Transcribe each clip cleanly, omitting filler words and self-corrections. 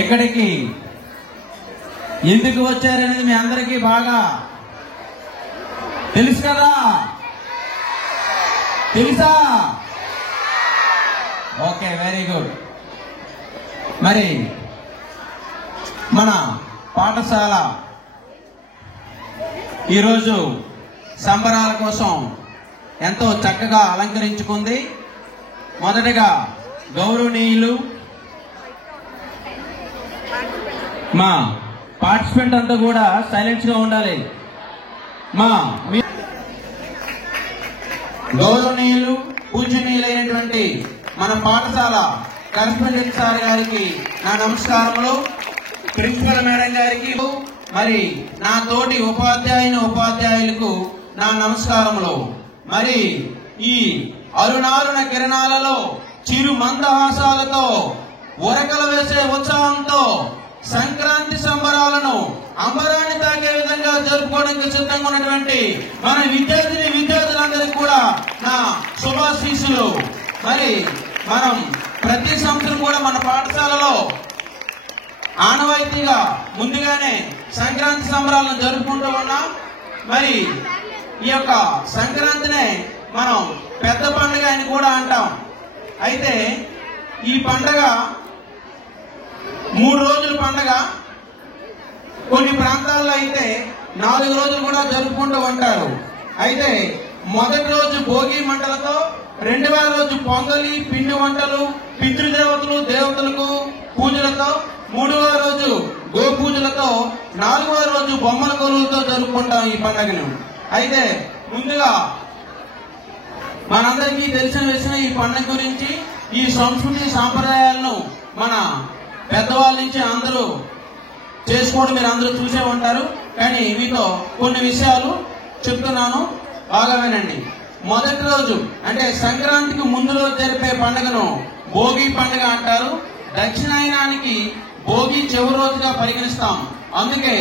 ఇక్కడికి ఎందుకు వచ్చారనేది మీ అందరికీ బాగా తెలుసు కదా? తెలుసా? Okay, very good. మరి మన పాఠశాల ఈరోజు సంబరాల కోసం ఎంతో చక్కగా అలంకరించుకుంది. మొదటగా గౌరవనీయులు మా పార్టిసిపెంట్ అంతా కూడా సైలెంట్ గా ఉండాలి. మా గౌరవనీయులు పూజనీయులైనటువంటి మన పాఠశాల కరెస్పాండెంట్ సార్ గారికి నా నమస్కారములు. ప్రిన్సిపల్ మేడం గారికి, మరి నా తోటి ఉపాధ్యాయులకు నా నమస్కారములు. మరి ఈ అరుణారుణ కిరణాలలో చిరు మందహాసాలతో ఉరకలు వేసే ఉత్సాహంతో సంక్రాంతి సంబరాలను అంబరాన్ని తాకే విధంగా జరుపుకోవడానికి సిద్ధంగా ఉన్నటువంటి మన విద్యార్థులందరికీ కూడా నా శుభాశీస్సులు. మరి మనం ప్రతి సంవత్సరం కూడా మన పాఠశాలలో ఆనవాయితీగా ముందుగానే సంక్రాంతి సంబరాలను జరుపుకుంటూ ఉన్నాం. మరి ఈ యొక్క సంక్రాంతినే మనం పెద్ద పండుగ అని కూడా అంటాం. అయితే ఈ పండుగ 3 రోజుల పండుగ. కొన్ని ప్రాంతాల్లో అయితే 4 రోజులు కూడా జరుపుకుంటూ ఉంటారు. అయితే మొదటి రోజు భోగి మంటలతో, రెండవ రోజు పొంగలి పిండి వంటలు, దేవతలకు పూజలతో, 3వ రోజు గో పూజలతో, 4వ రోజు బొమ్మల కొలువులతో జరుపుకుంటాం ఈ పండుగను. అయితే ముందుగా మనందరికీ తెలిసిన విషయం ఈ పండుగ గురించి, ఈ సంస్కృతి సాంప్రదాయాలను మన పెద్దవాళ్ళ నుంచి అందరూ చేసుకోవడం మీరు అందరూ చూసే ఉంటారు. కానీ మీతో కొన్ని విషయాలు చెప్తున్నాను, బాగా వినండి. మొదటి రోజు అంటే సంక్రాంతికి ముందు రోజు జరిపే పండుగను భోగి పండుగ అంటారు. దక్షిణాయనానికి భోగి చివరి రోజుగా పరిగణిస్తాం. అందుకే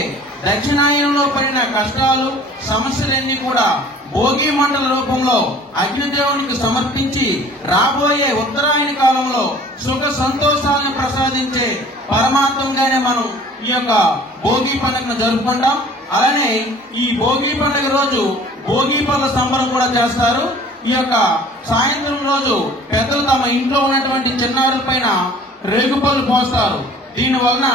దక్షిణాయనంలో పడిన కష్టాలు, సమస్యలన్నీ కూడా భోగి మండల రూపంలో అగ్నిదేవునికి సమర్పించి రాబోయే ఉత్తరాయణ కాలంలో సుఖ సంతోషాలను ప్రసాదించే పరమాత్మంగానే మనం ఈ యొక్క భోగి పండుగను జరుపుకుంటాం. అలానే ఈ భోగి పండుగ రోజు భోగి పళ్ళ సంబరం కూడా చేస్తారు. ఈ యొక్క సాయంత్రం రోజు పెద్దలు తమ ఇంట్లో ఉన్నటువంటి చిన్నారుల పైన రేగుపళ్ళు పోస్తారు. దీని వలన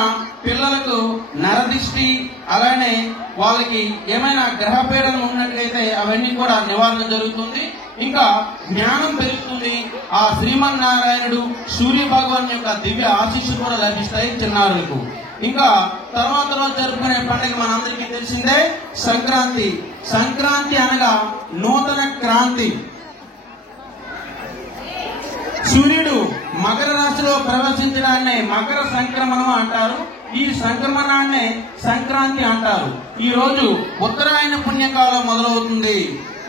పిల్లలకు నరదిష్టి, అలానే వాళ్ళకి ఏమైనా గ్రహపీడనం ఉన్నట్లయితే అవన్నీ కూడా నివారణ జరుగుతుంది. ఇంకా జ్ఞానం పెరుగుతుంది. ఆ శ్రీమన్నారాయణుడు, సూర్య భగవాన్ యొక్క దివ్య ఆశీస్సులు కూడా లభిస్తాయి చిన్నారులకు. ఇంకా తర్వాత రోజు జరుపుకునే పండుగ మనందరికీ తెలిసిందే సంక్రాంతి. సంక్రాంతి అనగా నూతన క్రాంతి. సూర్యుడు మకర రాశిలో ప్రవేశించడాన్నే మకర సంక్రమణం అంటారు. ఈ సంక్రమణాన్నే సంక్రాంతి అంటారు. ఈ రోజు ఉత్తరాయణ పుణ్యకాలం మొదలవుతుంది.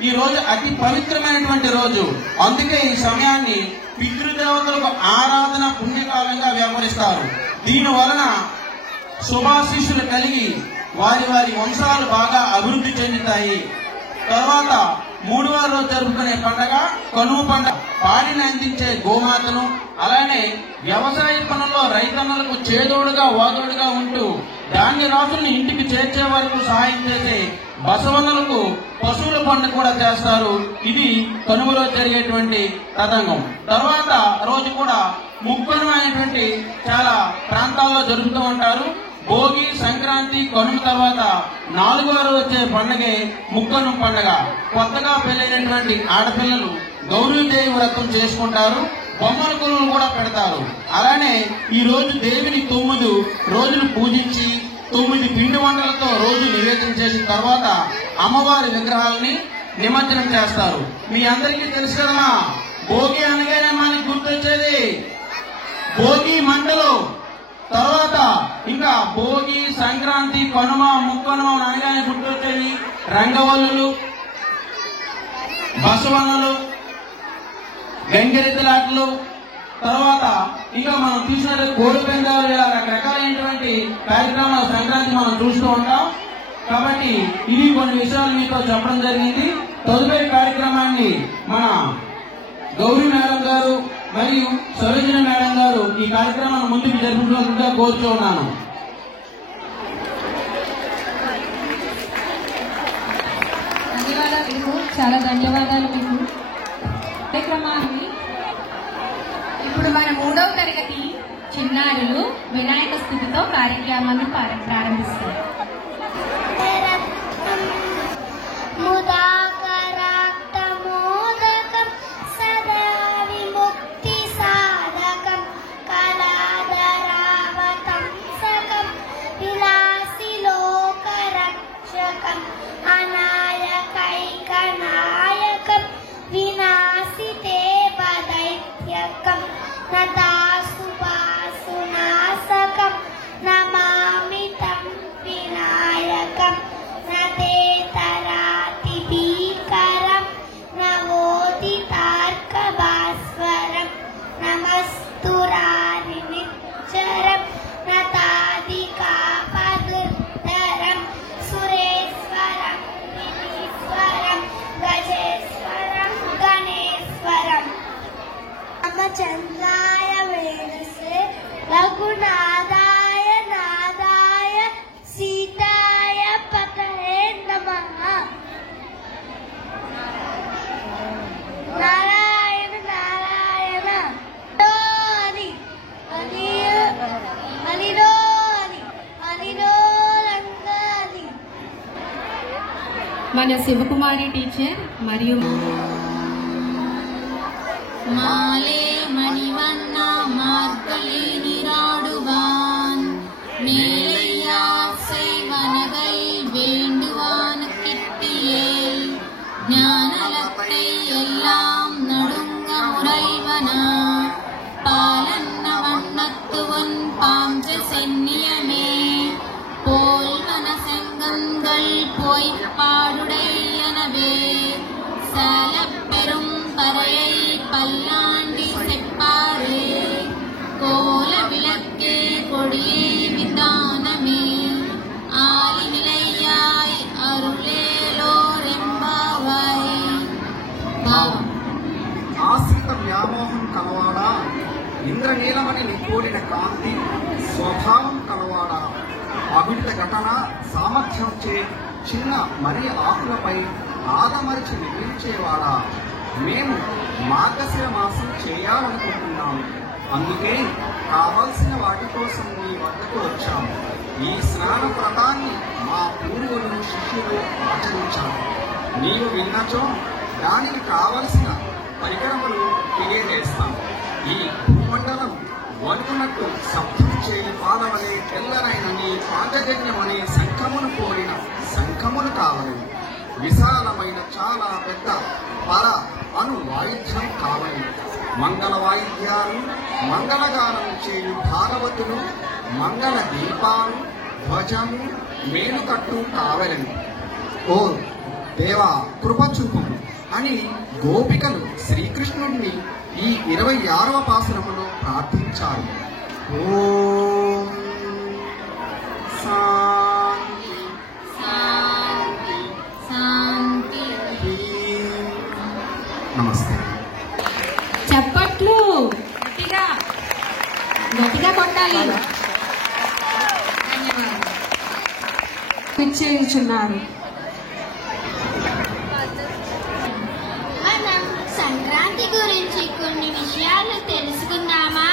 ఈ రోజు అతి పవిత్రమైనటువంటి రోజు. అందుకే ఈ సమయాన్ని పితృదేవతలకు ఆరాధన పుణ్యకాలంగా వ్యవహరిస్తారు. దీని వలన శుభాశీస్సులు కలిగి వారి వంశాలు బాగా అభివృద్ధి చెందుతాయి. తర్వాత 3వ రోజు జరుపుకునే పండుగ కనుమ పండుగ. పాడిని అందించే గోమాతను, అలానే వ్యవసాయ పనుల్లో రైతన్నలకు చేదోడుగా వాదోడుగా ఉంటూ ధాన్య రాసులను ఇంటికి చేర్చే వరకు సహాయం చేసే బసవన్నలకు పశువుల పండుగ కూడా చేస్తారు. ఇది కనుమలో జరిగేటువంటి తతంగం. తర్వాత రోజు కూడా ముక్కను అనేటువంటి చాలా ప్రాంతాల్లో జరుపుతూ ఉంటారు. భోగి, సంక్రాంతి, కనుమ తర్వాత 4వ రోజు వచ్చే పండుగే ముక్కను పండుగ. కొత్తగా పెళ్లైనటువంటి ఆడపిల్లలు గౌరీదేవి వ్రతం చేసుకుంటారు. బొమ్మల కొలువులు కూడా పెడతారు. అలానే ఈ రోజు దేవిని 9 రోజులు పూజించి 9 పిండి వంటలతో రోజు నివేదన చేసిన తర్వాత అమ్మవారి విగ్రహాలని నిమజ్జనం చేస్తారు. మీ అందరికీ తెలుసు కదమ్మా, భోగి అనగానే మనకి గుర్తొచ్చేది భోగి మంటలు. తర్వాత ఇంకా భోగి, సంక్రాంతి, కనుమ, ముక్కనుమ అనగానే గుర్తొచ్చేది రంగవల్లులు, బసవన్నలు, గంగిరెద్దులాటలు. తర్వాత ఇంకా మనం చూసినట్టు కోడి పందాలు, ఇలా రకరకాలైనటువంటి కార్యక్రమాలు సంక్రాంతి మనం చూస్తూ ఉంటాం. కాబట్టి ఇవి కొన్ని విషయాలు మీతో చెప్పడం జరిగింది. తదుపరి కార్యక్రమాన్ని మన గౌరీ మేడం గారు, మరియు సరోజిని మేడం గారు ఈ కార్యక్రమాన్ని ముందుకు జరిపించవలసిందిగా కోరుతున్నాను. చాలా ధన్యవాదాలు మీకు. కార్యక్రమాన్ని ఇప్పుడు మన 3వ తరగతి చిన్నారులు వినాయక స్థుతితో కార్యక్రమాన్ని ప్రారంభిస్తారు. చంద్రాయ వేదసే రఘునాథాయ నాదాయ సీతాయ పతయే నమః. నారాయణ నారాయణ అని అనిరో రంగాని. మన శివకుమారి టీచర్ మరియు மாலே மணிவண்ணா மார்கழி நீராடுவான் மேலையாசை மனதை வேண்டுவான் கிட்டியே ஞானலத்தை எல்லாம் நடுங்க முறைவனா பாலன்ன வண்ணத்துவன் பாஞ்ச சென்னியமே போல்வன செங்கங்கள் போய்ப்பாடுடையனவே சாலப்பெரும் பறையை பல்லாண்டி செப்பாரே கோல விளக்கே கொடியே விதானமே ஆலி நிலையாய் అరుళేలోరెంబావాయ్. ఆశ్రిత వ్యామోహం కలవాడా, ఇంద్రనీలమని నికోడిన కాంతి స్వభావం కలవాడా, అవిడిత ఘటన సామర్థ్యంచే చిన్న మరి ఆకులపై ఆదమరిచి నిద్రించేవాడా, మేము మార్గశిర మాసం చేయాలనుకుంటున్నాము. అందుకే కావలసిన వాటి కోసం మీ వద్దకు వచ్చాము. ఈ స్నాన వ్రతాన్ని మా పూర్వులు శిష్యులు ఆచరించారు. నీవు విన్నచో దానికి కావలసిన పరికరములు తెలియజేస్తాం. ఈ భూమండలం వణుకునట్టు శబ్దం చేయి పాదవలే తెల్లనైన నీ పాదజన్యమనే శంఖమును కోరిన శంఖములు కావలేదు. విశాలమైన చాలా పెద్ద పర అను వాయిద్యం కావలి. మంగళ వాయిద్యాలు, మంగళగానం చేయు భాగవతులు, మంగళ దీపాలు, ధ్వజము, మేలుకట్టు కావలను. ఓ దేవా కృపచూపము అని గోపికలు శ్రీకృష్ణుడిని ఈ 26వ పాసురములో ప్రార్థించారు. ఓం శాంతి శాంతి శాంతి. నమస్తే. చప్పట్లు గట్టిగా గట్టిగా కొట్టాలి. ధన్యవాదాలు. పిచ్చేయుచున్నారు. మనం సంక్రాంతి గురించి కొన్ని విషయాలు తెలుసుకుందామా?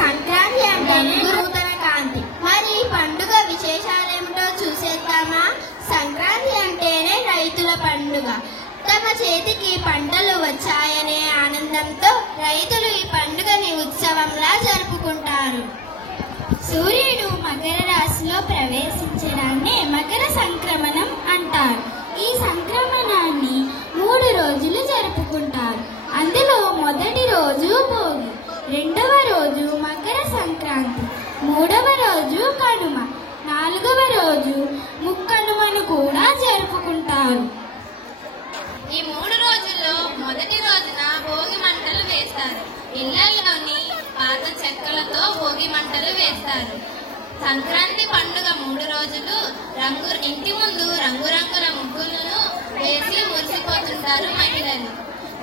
సంక్రాంతి అంటే నూతన కాంతి. మరి పండుగ విశేషాలేమిటో చూసేద్దామా? సంక్రాంతి అంటేనే రైతుల పండుగ. తమ చేతికి పంటలు వచ్చాయనే ఆనందంతో రైతులు ఈ పండుగని ఉత్సవంలా జరుపుకుంటారు. సూర్యుడు మకర రాశిలో ప్రవేశించడాన్ని మకర సంక్రమణం అంటారు. ఈ సంక్రమణాన్ని 3 రోజులు జరుపుకుంటారు. అందులో మొదటి రోజు భోగి, రెండవ రోజు మకర సంక్రాంతి, మూడవ రోజు కనుమ, నాలుగవ రోజు ముక్కనుమను కూడా జరుపుకుంటారు. ఈ 3 రోజుల్లో మొదటి రోజున భోగి మంటలు వేస్తారు. ఇళ్లలోని పాత చెక్కలతో భోగి మంటలు వేస్తారు. సంక్రాంతి పండుగ 3 రోజులు ఇంటి ముందు రంగురంగుల ముగ్గులను వేసి మురిసిపోతుంటారు మహిళలు.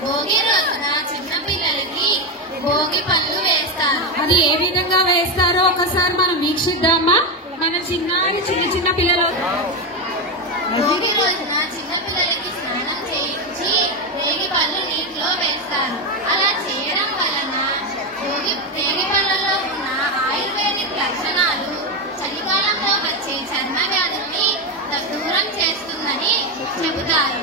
భోగి రోజున చిన్నపిల్లలకి భోగి పళ్ళు వేస్తారు. అది ఏ విధంగా వేస్తారో ఒకసారి మనం వీక్షిద్దామా? మన చిన్న పిల్లలు భోగి రోజున చిన్నపిల్లలకి స్నానం చేయించి రేగి పళ్ళు నీటిలో వేస్తారు. అలా చేయడం వలన రేగి పళ్ళలో ఉన్న ఆయుర్వేదిక్ లక్షణాలు చలికాలంలో వచ్చే చర్మ వ్యాధుల్ని దూరం చేస్తుందని చెబుతారు.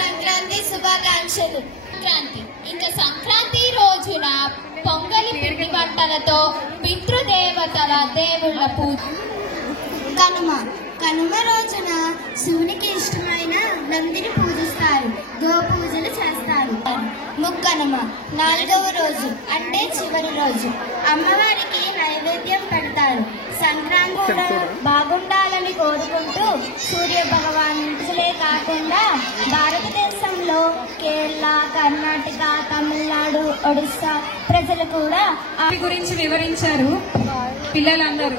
సంక్రాంతి శుభాకాంక్షలు. ఇంకా సంక్రాంతి రోజున పొంగలి పిండి వంటలతో పితృదేవతల దేవుళ్ళ పూజ. కనుమ రోజున శివునికి ఇష్టమైన నందిని పూజిస్తారు, గోపూజలు చేస్తారు. ముక్కనుమ 4వ రోజు అంటే చివరి రోజు అమ్మవారికి నైవేద్యం పెడతారు. సంక్రాంతి కూడా బాగుండాలని కోరుకుంటూ సూర్య భగవానులే కాకుండా భారతదేశంలో కేరళ, కర్ణాటక, తమిళనాడు, ఒడిస్సా ప్రజలు కూడా ఆమె గురించి వివరించారు పిల్లలందరూ.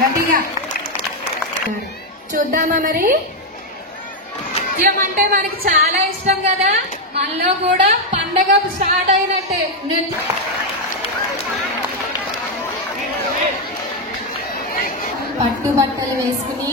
గట్టిగా చూద్దామా మరి? నృత్యం అంటే మనకి చాలా ఇష్టం కదా, మనలో కూడా పండగ స్టార్ట్ అయినట్టే. పట్టు బట్టలు వేసుకుని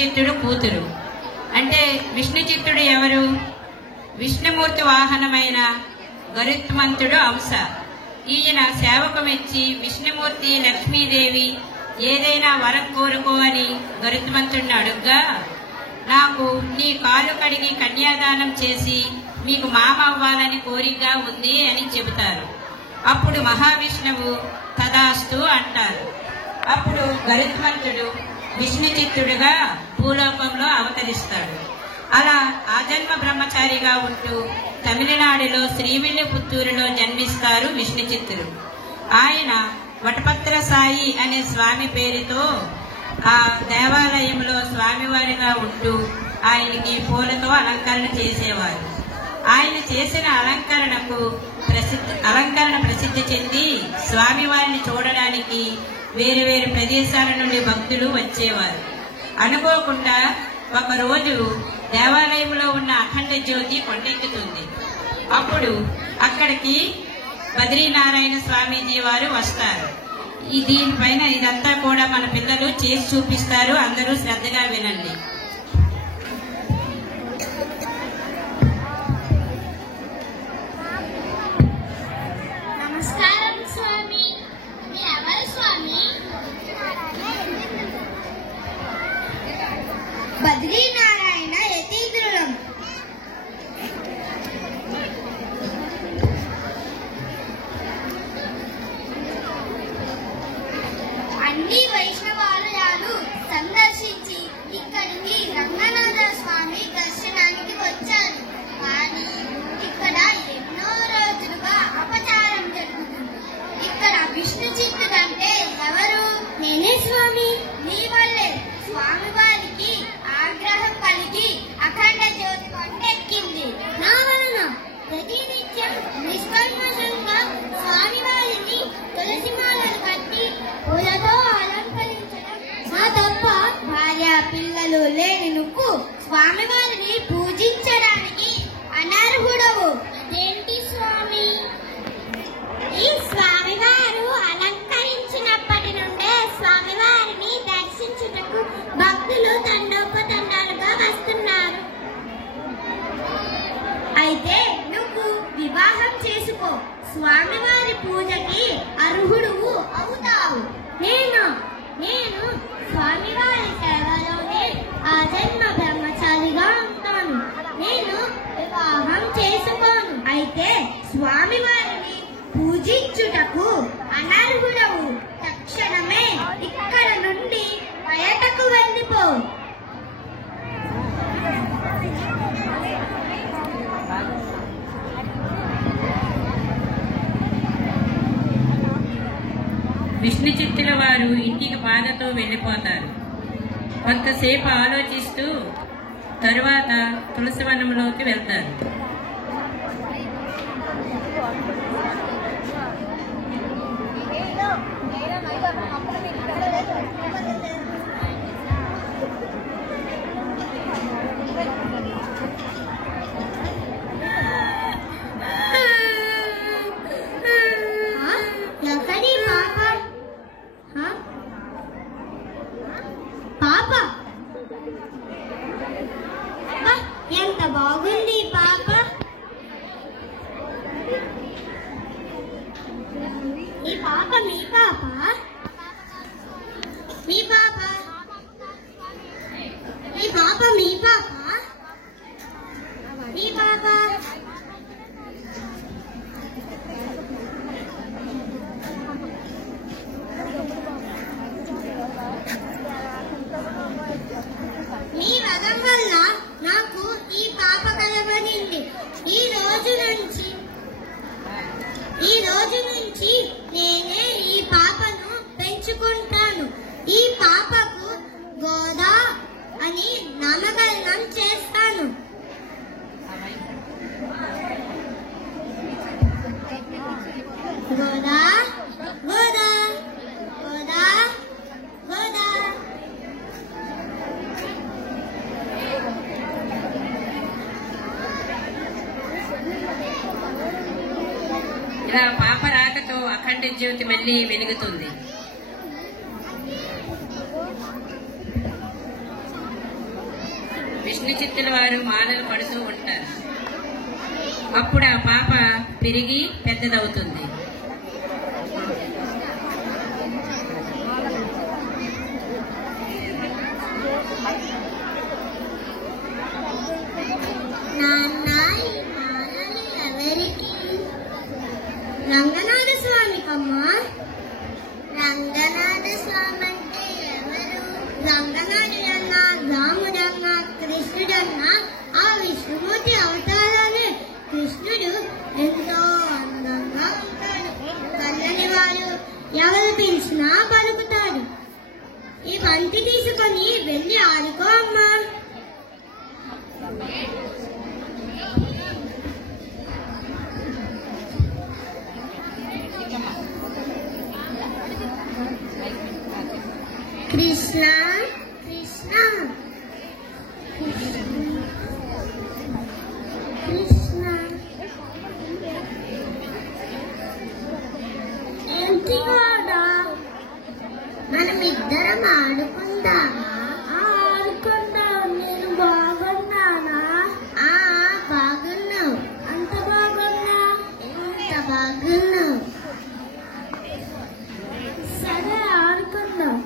చిత్తుడు కూతురు. అంటే విష్ణు చిత్తుడు ఎవరు? విష్ణుమూర్తి వాహనమైన గరుత్మంతుడు అంశ. ఈయన సేవకు మెచ్చి విష్ణుమూర్తి లక్ష్మీదేవి ఏదైనా వరం కోరుకో అని గరుత్మంతుడిని అడుగ్గా, నాకు నీ కాలు కడిగి కన్యాదానం చేసి మీకు మామ అవ్వాలని కోరికగా ఉంది అని చెబుతారు. అప్పుడు మహావిష్ణువు తదాస్తు అంటారు. అప్పుడు గరుత్మంతుడు విష్ణు చిత్తుడుగా భూలోకంలో అవతరిస్తాడు. అలా ఆజన్మ బ్రహ్మచారిగా ఉంటూ తమిళనాడులో శ్రీవిల్లిపుత్తూరులో జన్మిస్తారు విష్ణు చిత్తుడు. ఆయన వటపత్ర సాయి అనే స్వామి పేరుతో ఆ దేవాలయంలో స్వామివారిగా ఉంటూ ఆయనకి పూలతో అలంకరణ చేసేవారు. ఆయన చేసిన అలంకరణ ప్రసిద్ధి చెంది స్వామివారిని చూడడానికి వేరు వేరు ప్రదేశాల నుండి భక్తులు వచ్చేవారు. అనుకోకుండా ఒకరోజు దేవాలయంలో ఉన్న అఖండ జ్యోతి కొండెక్కుతుంది. అప్పుడు అక్కడికి బద్రీనారాయణ స్వామీజీ వారు వస్తారు. దీనిపైన ఇదంతా కూడా మన పిల్లలు చేసి చూపిస్తారు. అందరూ శ్రద్ధగా వినండి. నమస్కారం స్వామి. మీ ఎవరు స్వామి? బద్రీనారాయణ యతీంద్రులం. అన్ని వైష్ణవాలయాలు సందర్శించి ఇక్కడికి రంగనాథ స్వామి దర్శనానికి వచ్చాను. కానీ ఇక్కడ ఎన్నో రోజులుగా అపచారం జరుగుతుంది. ఇక్కడ విష్ణు చిత్తుడంటే ఎవరు? నేనే స్వామి. నీ వల్లే స్వామి వారికి ఆగ్రహం కలిగి అఖండ జ్యోతి కొండెక్కింది. నా వలన ప్రతినిత్యం నిష్కల్మషంగా స్వామి వారిని తులసిమాలను కట్టి పూలతో అలంకరించడం మా తప్ప? భార్య పిల్లలు లేని నువ్వు స్వామి వారిని పూజించడానికి అనర్హుడవు. ఏంటి స్వామి? ఈ స్వామివారు అలంకరించినప్పటి నుండే స్వామివారిని దర్శించుటకు భక్తులు తండోపతండాలుగా వస్తున్నారు. అయితే నువ్వు వివాహం చేసుకో, స్వామివారి పూజకి అర్హుడువు అవుతావు. నేను స్వామివారి సేవలోనే ఆజన్మ బ్రహ్మచారిగా ఉంటాను. నేను వివాహం చేసుకోను. అయితే స్వామివారిని పూజించుటకు అనర్హుడవు. తక్షణమే ఇక్కడ నుండి బయటకు వెళ్ళిపో. విష్ణు చిత్తుల వారు ఇంటికి బాధతో వెళ్ళిపోతారు. కొంతసేపు ఆలోచిస్తూ తరువాత తులసివనంలోకి వెళ్తారు. ఎంత బాగుంది పాప. ఈ పాప మీ పాప? మీ పాప? ఈ పాప మీ పాప? మీ పాప? మీ వరం వల్ల నాకు ఈ పాప కలబడింది. ఈ రోజు నుంచి నేనే ఈ పాపను పెంచుకుంటాను. ఈ పాపకు గోదా అని నామకరణం చేస్తాను. గోదా గోదా గోదా గోదా. ఇలా పాప రాకతో అఖండ జ్యోతి మళ్ళీ వెలుగుతుంది. కృష్ణ చిత్తుల వారు మాలలు పడుతూ ఉంటారు. అప్పుడు ఆ పాప పెరిగి పెద్దదవుతుంది. రంగనాథ స్వామికమ్మా. రంగనాథ స్వామి అంటే ఎవరు? రంగనాథుడన్న, రాముడన్న, కృష్ణుడన్న ఆ విష్ణుమూర్తి అవతారాలే. కృష్ణుడు ఎంతో అందంగా ఉంటాడు. కళ్ళని వాడు ఎవరు పిలిచినా పలుకుతాడు. ఈ బంతి తీసుకొని వెళ్ళి ఆడుకో అమ్మా. కృష్ణ కృష్ణ కృష్ణ ఏంటి కూడా మనం ఇద్దరం ఆడుకుందామా? ఆడుకుందాం. నేను బాగున్నానా? బాగున్నావు. అంత బాగున్నా? ఎంత బాగున్నావు. సరే ఆడుకుందాం.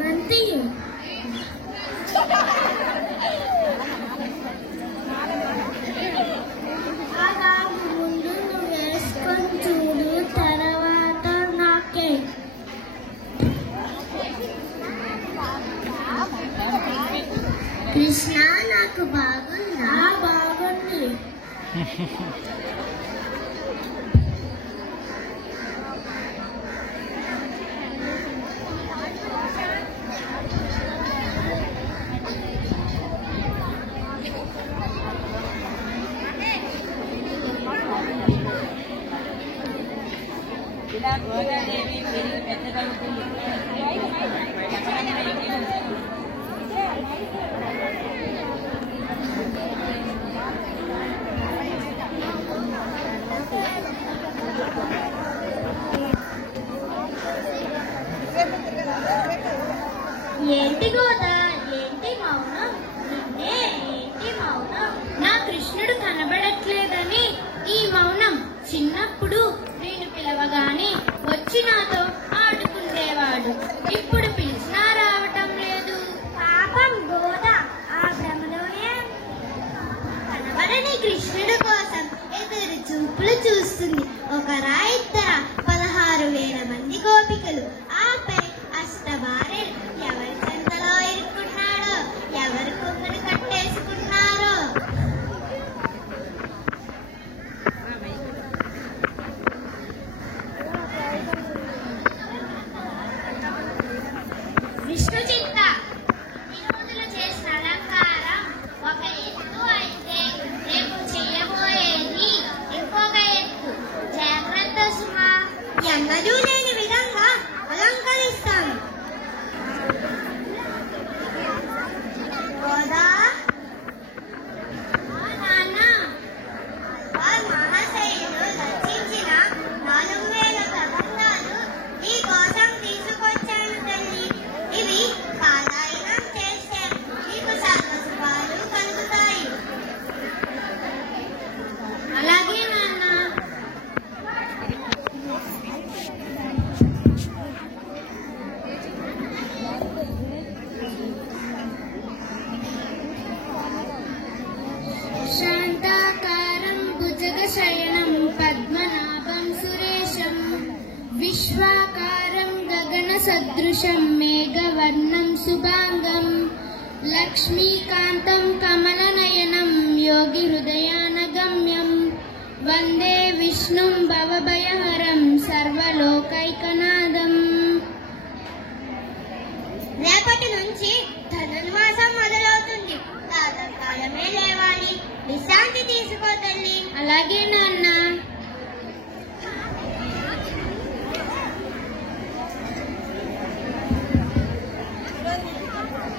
బంతి ముందు నువ్వు వేసుకొని చూడు, తర్వాత నాకే. కృష్ణ నాకు బాగుందా? బాగుంది. ఇలా గోదాదేవి పెరిగి పెద్దదవుతుంది. ఏంటి గోదా? ఏంటి మౌనం? నిన్నే ఏంటి మౌనం? నా కృష్ణుడు కనబడట్లేదని ఈ మౌనం. చిన్నప్పుడు నేను పిలవగానే వచ్చి నాతో ఆడుకునేవాడు. ఇప్పుడు పిలిచినా రావటం లేదు. పాపం గోదా ఆ భ్రమలోనే కనబడని కృష్ణుడు కోసం ఎదురు చూపులు చూస్తుంది. ఒకరా ఇద్దరా 16,000 మంది గోపికలు. ఆపై అష్టభార్యలు. ఎవరి చెంతలో ఇరుక్కున్నాడో, ఎవరి కొంగుని కట్టేసుకున్నారో. విష్ణు చింత వినోదులు చేసిన అలంకారం ఒక ఎత్తు అయితే రేపు చెయ్యబోయేది ఇంకొక ఎత్తు. జాగ్రత్త సుమా. ఎన్నడూ లేని విధంగా అలంకరిస్తాను. గోదా నాన్న, మహాశయులు రచించిన 4,000 ప్రబంధాలు నీ కోసం తీసుకొచ్చాను తల్లి. ఇవి పారాయణం చేస్తే నీకు సర్వశుభాలు కలుగుతాయి. అలాగే నాన్న. శాంతాకారం భుజగశయనం పద్మనాభం సురేశం విశ్వాకారం గగన సదృశం మేఘవర్ణం శుభాంగం లక్ష్మీకాంతం కమలనయనం యోగి హృదయానగమ్యం వందే విష్ణుం భవభయహరం సర్వలోకైకనాథం. రేపటి నుంచి ధనుర్మాసం మొదలవుతుంది. ప్రాతకాలమే లేవాలి. విశ్రాంతి తీసుకో తల్లి. అలాగే నాన్న.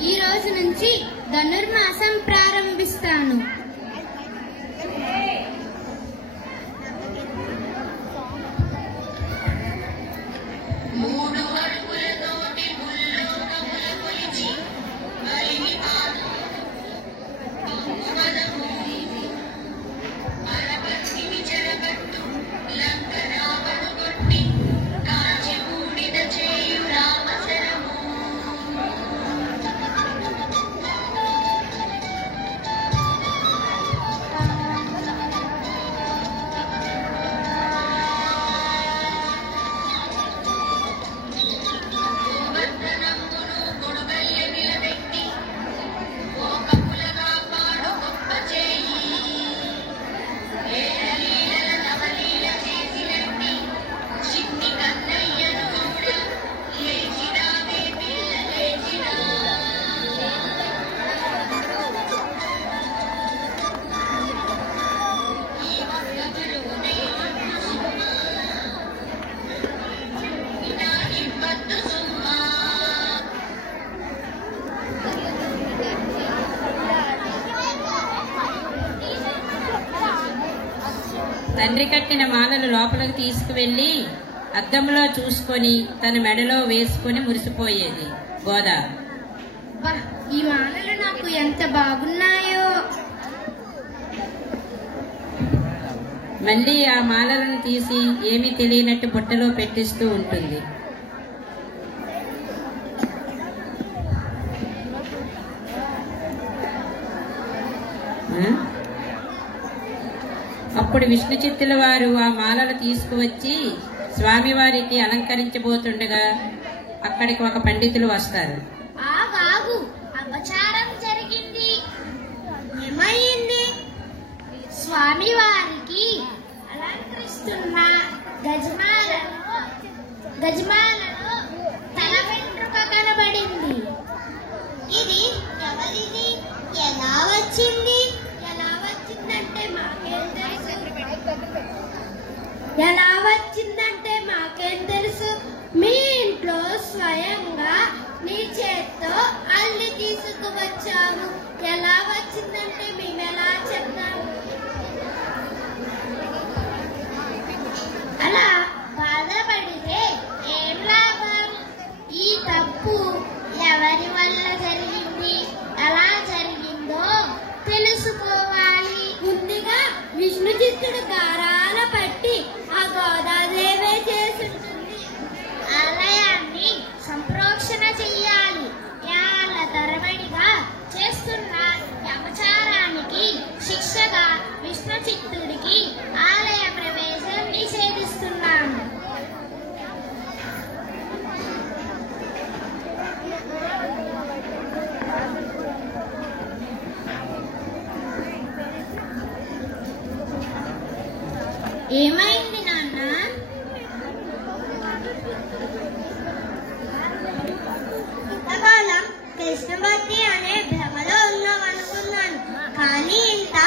ఈరోజు రోజు నుంచి ధనుర్మాసం ప్రారంభిస్తాను. తండ్రి కట్టిన మాలలు లోపలికి తీసుకువెళ్లి అద్దంలో చూసుకొని తన మెడలో వేసుకొని మురిసిపోయేది గోదా. ఈ మాలలు నాకు ఎంత బాగున్నాయో. మళ్ళీ ఆ మాలలను తీసి ఏమీ తెలియనట్టు బుట్టలో పెట్టిస్తూ ఉంటుంది. అప్పుడు విష్ణు చిత్తుల వారు ఆ మాలలు తీసుకువచ్చి స్వామివారికి అలంకరించబోతుండగా అక్కడికి ఒక పండితులు వస్తారు. ఆగు, అపచారం జరిగింది. ఏమైంది? స్వామివారికి అలంకరిస్తున్న గజమాలలో తల వెంట్రుక కనబడింది. ఇది ఎవరిది? ఎలా వచ్చింది? మాకేం తెలుసు? మీ ఇంట్లో స్వయంగా నీ చేత్తో అల్లి తీసుకువచ్చాము. ఎలా వచ్చిందంటే మేమెలా చెప్తాము? అలా బాధపడితే ఏం లాభం? ఈ తప్పు ఎవరి వల్ల జరిగింది, ఎలా జరిగిందో తెలుసుకోవాలి. ముందుగా విష్ణు చిత్తుడు గారాల పట్టి ఆ గోదాదేవే చేసుంటుంది. ఆలయాన్ని సంప్రోక్షణ చెయ్యాలి. ఏళ్ల తరబడిగా చేస్తున్న అపచారానికి శిక్షగా విష్ణు చిత్తుడికి ఆలయ ప్రవేశం నిషేధిస్తున్నాను. ఏమైంది నాన్న? ఇంతకాలం కృష్ణభక్తి అనే భ్రమలో ఉన్నామనుకున్నాను, కానీ ఇంత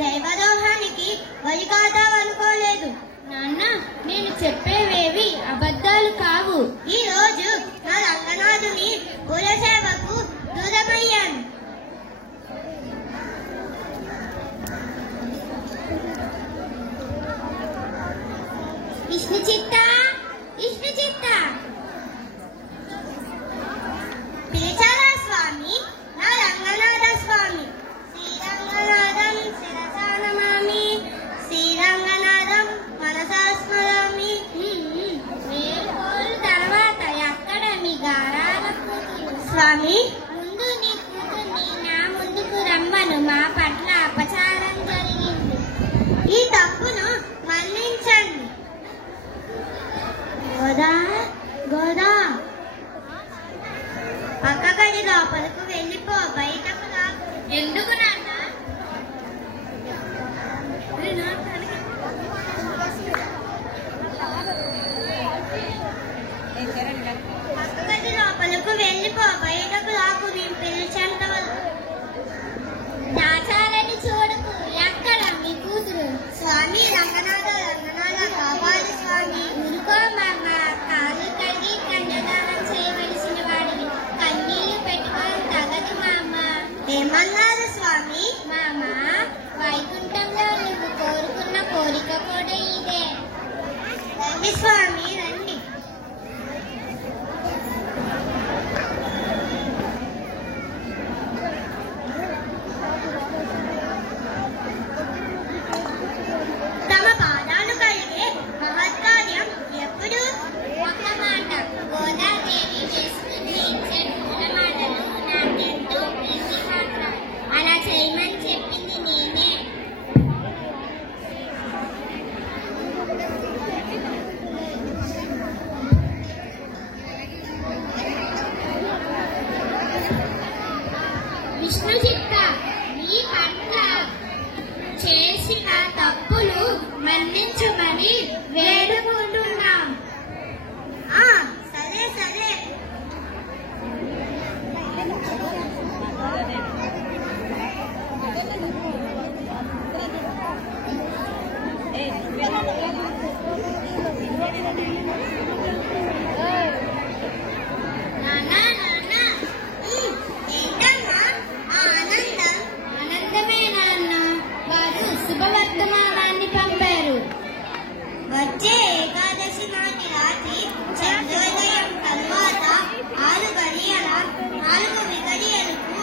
దైవదోహానికి బలి కాదామనుకోలేదు. నాన్న, నేను చెప్పేవేవి అబద్ధాలు కావు. ఈ రోజు నా రంగనాథుని కులసేవకు దూరమయ్యాను. ఏమన్నారు స్వామి? మామ, వైకుంఠంలో నువ్వు కోరుకున్న కోరిక కూడా ఇదే. రండి స్వామి, రండి. తమ పాదాలు కడిగే మహత్కార్యం ఎప్పుడు? ఒక మాట గోదాదేవి చేసుకుని ఇచ్చే పూలమాటలు నాకెంతో ప్రీతి మాత్రం. అలా చేయమని చెప్పింది నేనే. విష్ణు చిత్త, నీ పట్ల చేసిన తప్పులు మన్నించమని వేడుకుంటున్నాం. సరే సరే. నాన్న నాన్న, ఏంటమ్మా ఆ ఆనందం? ఆనందమే నాన్న. వారు శుభవర్తమానాన్ని పంపారు. వచ్చే ఏకాదశి నాటి రాత్రి చంద్రోదయం తరువాత 4 విగడియలకు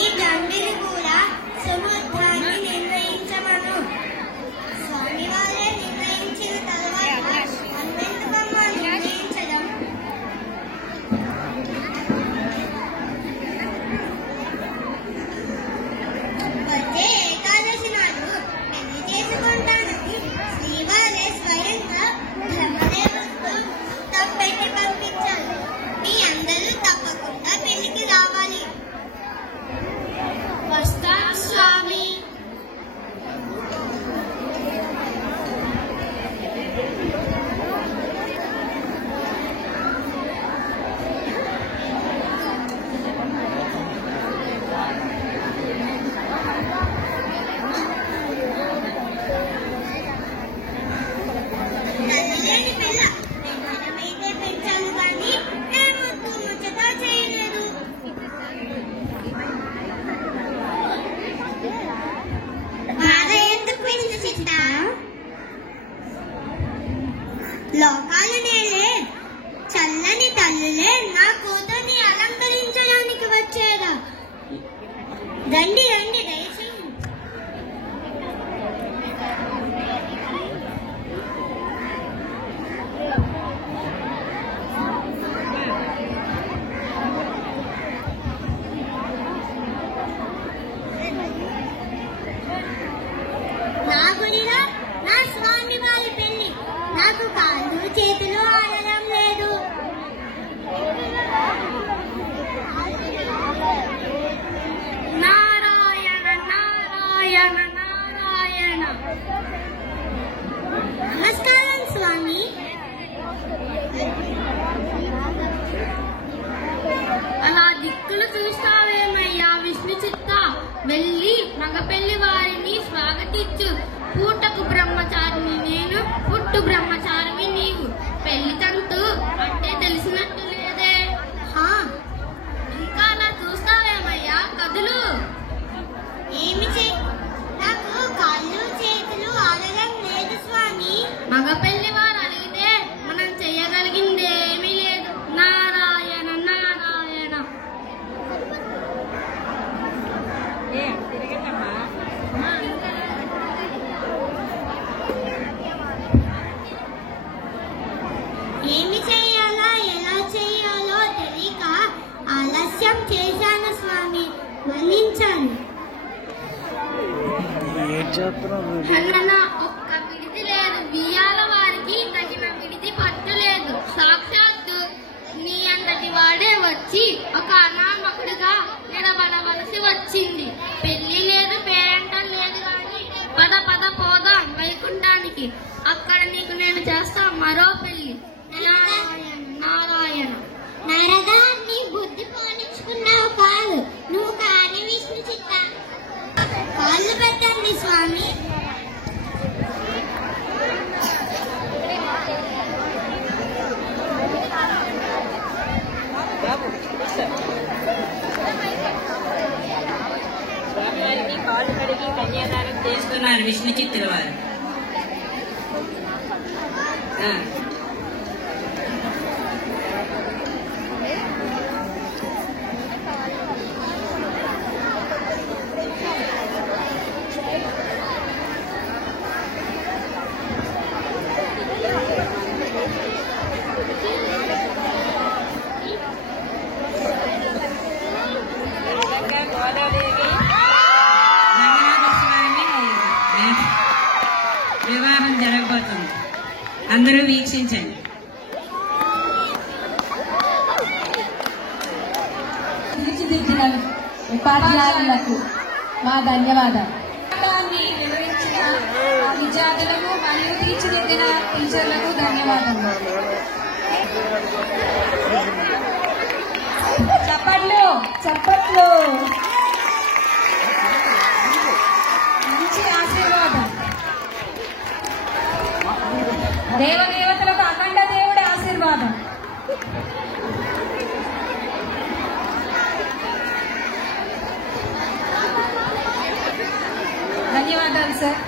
ఈ తండ్రిని కూడా సముద్రాన్ని నిర్ణయించమను. స్వామివారే నిర్ణయించిన తరువాత అంతెందుకమ్మా నిర్ణయించడం? వచ్చే ఏకాదశి నాడు పెళ్లి చేసుకుంటానని శ్రీవారే స్వయంగా బ్రహ్మదేవుడితో తప్పెట్టి పంపించారు. మీ అందరూ తప్పకుండా పెళ్లికి రావాలి. వస్తాం స్వామి. తల్లిలేని పిల్ల పెంచడమైతే పెంచాను కానీ ఏ ముద్దు ముచ్చట చేయలేదు. బాధ ఎందుకు విందు చిత్త? లోకాలు నేలే చల్లని తల్లులే నా కూతుర్ని అలంకరించడానికి వచ్చేదా? రండి రండి దయచేసి. నా గుడిలో నా స్వామి వారి పెళ్లి. నాకు కాళ్ళు చేతులు ఆడడం లేదు. నారాయణ నారాయణ నారాయణ. నమస్కారం స్వామి. అలా దిక్కులు చూస్తావేమయ్యా విష్ణు చిత్త? వెళ్ళి మగపెళ్లి వారిని స్వాగతించు. పూటకు బ్రహ్మచారిని నేను, పుట్టు బ్రహ్మచారివి నీవు. పెళ్లి తంతు అంటే తెలిసినట్టు లేదే. ఇంకా అలా చూస్తావేమయ్యా? కదులు. నాకు కాళ్ళు చేతులు ఆడడం లేదు స్వామి. మగపెళ్లి వారు అడిగితే మనం చెయ్యగలిగింది ఏమీ లేదు. నారాయణ నారాయణ. ఏమి చేయాలా ఎలా చేయాలో తెలియక ఆలస్యం చేశాను స్వామి, మన్నించాను. అన్న ఒక్క విడిది లేదు. బియ్యాల వారికి తగిన విడిది పట్టు లేదు. సాక్షాత్తు నీ అంతటి వాడే వచ్చి ఒక అనామకుడిగా నిలబడవలసి వచ్చింది. పెళ్లి లేదు, పేరంటం లేదు కానీ పద పద పోదాం వైకుంఠానికి. అక్కడ నీకు నేను చేస్తా మరో పెళ్లి. నారాయణ నారాయణ. నారదా, నీ బుద్ధి పోనించుకున్నావు కాదు, నువ్వు కాని విష్ణు చిత్త. కాళ్ళు పెట్టండి స్వామి. కాలు కడిగి కన్యాదానం చేస్తున్నారు విష్ణు చిత్తుల వారు. వివాహం జరగబోతుంది, అందరూ వీక్షించండి. తీర్చిదిద్దిన ఉపాధ్యాయులకు మా ధన్యవాదాలు. వివరించిన విద్యార్థులకు మరియు తీర్చిదిద్దిన టీచర్లకు ధన్యవాదాలు. చప్పట్లు చప్పట్లు. మంచి ఆశీర్వాదం. దేవదేవతలకు అఖండ దేవుడి ఆశీర్వాదం. ధన్యవాదాలు సార్.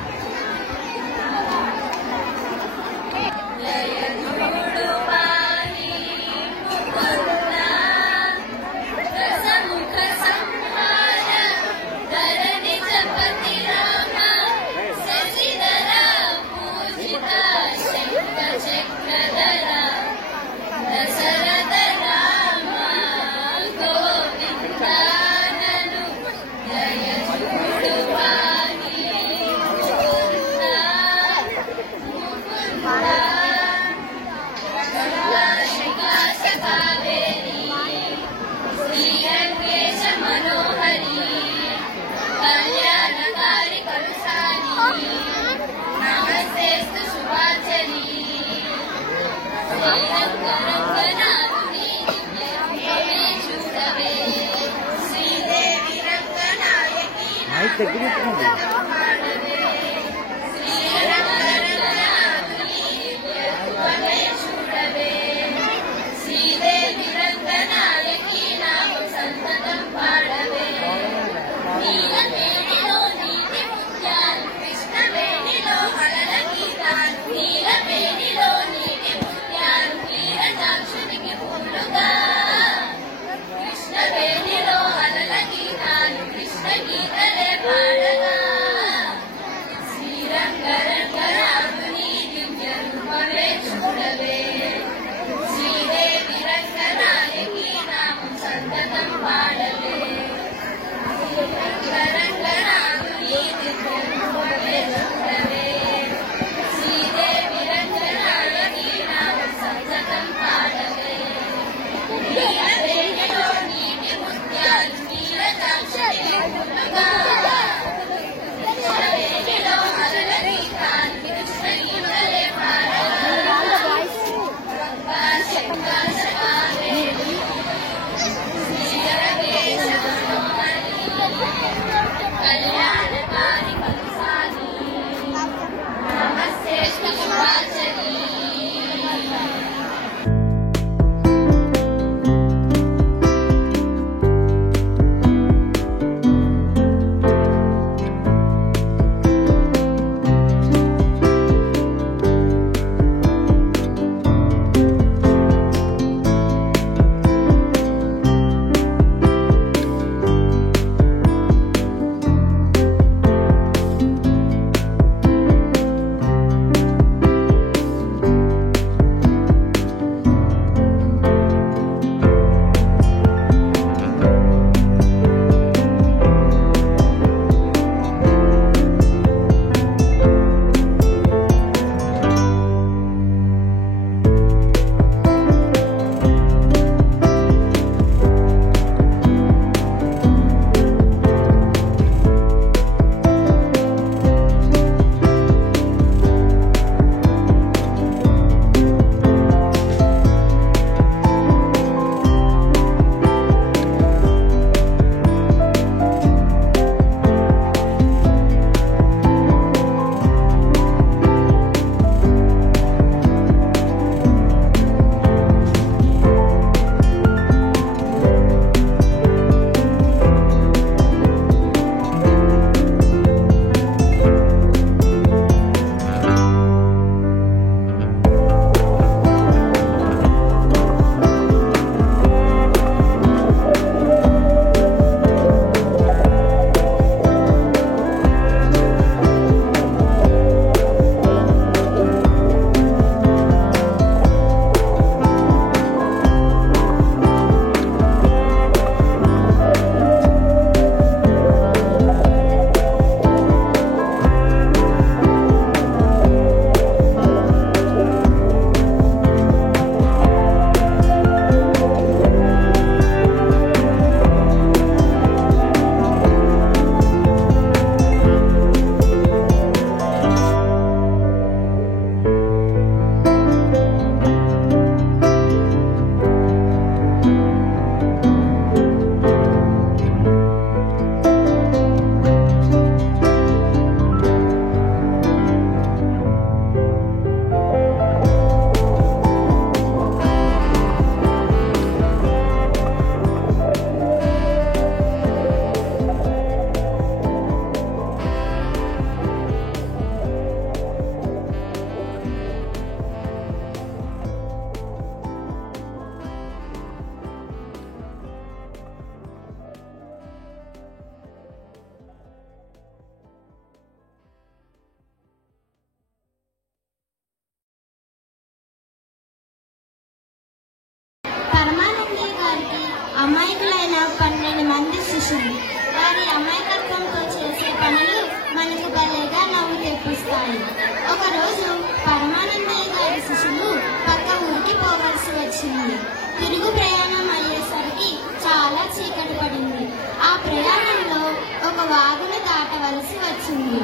వాగును దాటవలసి వచ్చింది.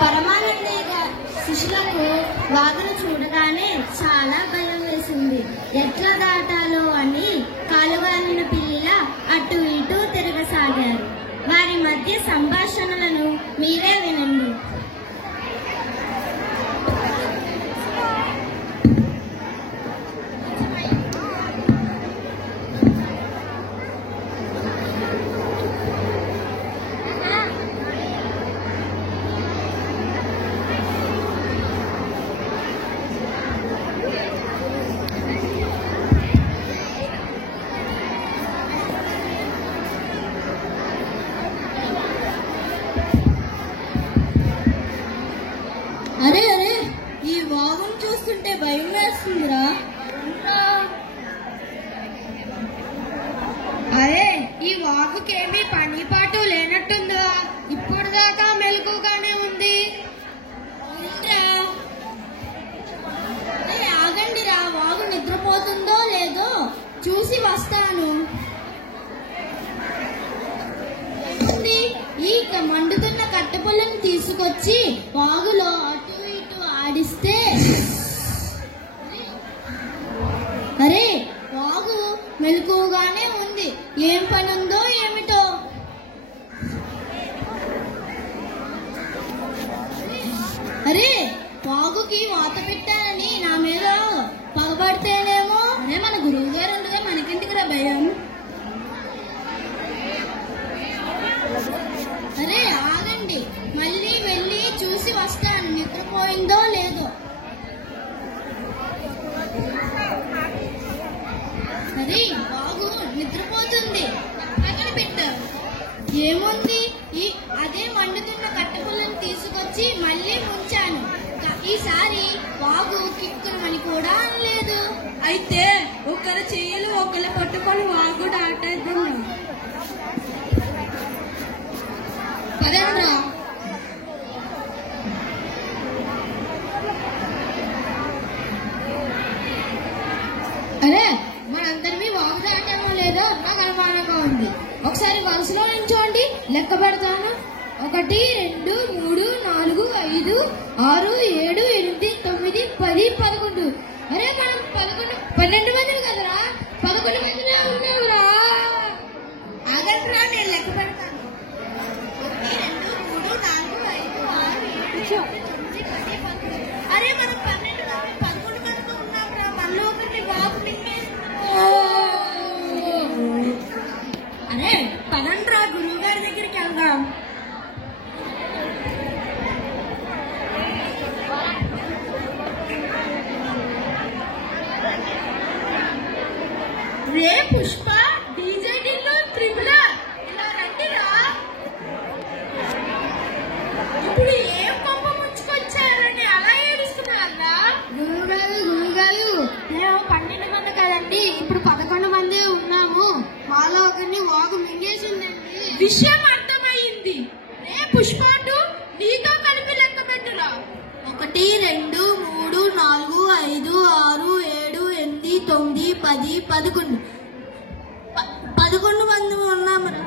పరమానందయ్య శిష్యులకు వాగును చూడగానే చాలా భయం వేసింది. ఎట్లా దాటాలో అని కాలువాలిన పిల్లిలా అటు ఇటు తిరగసాగారు. వారి మధ్య సంభాషణలను మీరే వినండి. అరే అరే, ఈ వాగును చూస్తుంటే భయం వేస్తుందిరా. అరే, ఈ వాగుకేమీ పని పాటు లేనట్టుందా? ఇప్పుడు దాకా మెలకుగానే ఉంది. ఆగండిరా, వాగు నిద్రపోతుందో లేదో చూసి వస్తాను. ఈ మండుతున్న కట్టెపుల్లను తీసుకొచ్చి వాగులో అటు ఇటు ఆడిస్తే, అరే వాగు మెలకుగానే ఉంది. ఏం పని ఉందో ఏమిటో. అరే, వాగుకి వాత పెట్టాలని నా మీద పగబడితేనేమో. అరే, మన గురువు గారు ఉండగా మనకింటికి రా భయం. అరే ఆగండి, మళ్ళీ వెళ్ళి చూసి వస్తాను నిద్రపోయిందో లేదో. అరే, బాగు నిద్రపోతుంది. పక్కన పెట్టారు. ఏముంది, అదే మండుతున్న కట్టెపుల్లను తీసుకొచ్చి మళ్ళీ ముంచాను. ఈసారి వాగు కిక్కురమని కూడా అనలేదు. అయితే ఒకరి చెయ్యలు ఒకరు పట్టుకొని వాగు దాటేద్దాం. పదండ్రా. అరే, మనందరినీ వాగు దాటామో లేదో నాకు అనుమానంగా ఉంది. ఒకసారి వరుసలో నించోండి, లెక్క పెడతాను. 1 2 3 4 5 6 7 8 9 10 11. అరే, మనం 12 మంది కదరా. 11 మందినే ఉన్నావురా. ఆగండిరా, నేను లెక్క పెడతాను. 1 2 3 4 5 6 7 8 9 10 11. అరే, మనం 11 మంది ఉన్నాంరా. మనలో ఒకటి బాబు అరే, పదండ్రా, గురువు గారి దగ్గరికి వెళ్దాం. రే పుష్ప, డీజే దిల్లు త్రిపుల, ఇలా రండిరా. ఇప్పుడు ఏం పంప ముంచుకొచ్చారని అలా ఏడుస్తున్నారా? గురుగారు, మేము 12 మంది కదండి, ఇప్పుడు 11 మంది ఉన్నాము. మాలో ఒకరిని వాగు మింగేసిందండి. విషయం అర్థమైంది. రే పుష్పాటు, నీతో కలిపి లెక్క పెట్టురా. 1 2 3 4 5 6 7 8 9 10 11. 11 మంది ఉన్నామురా.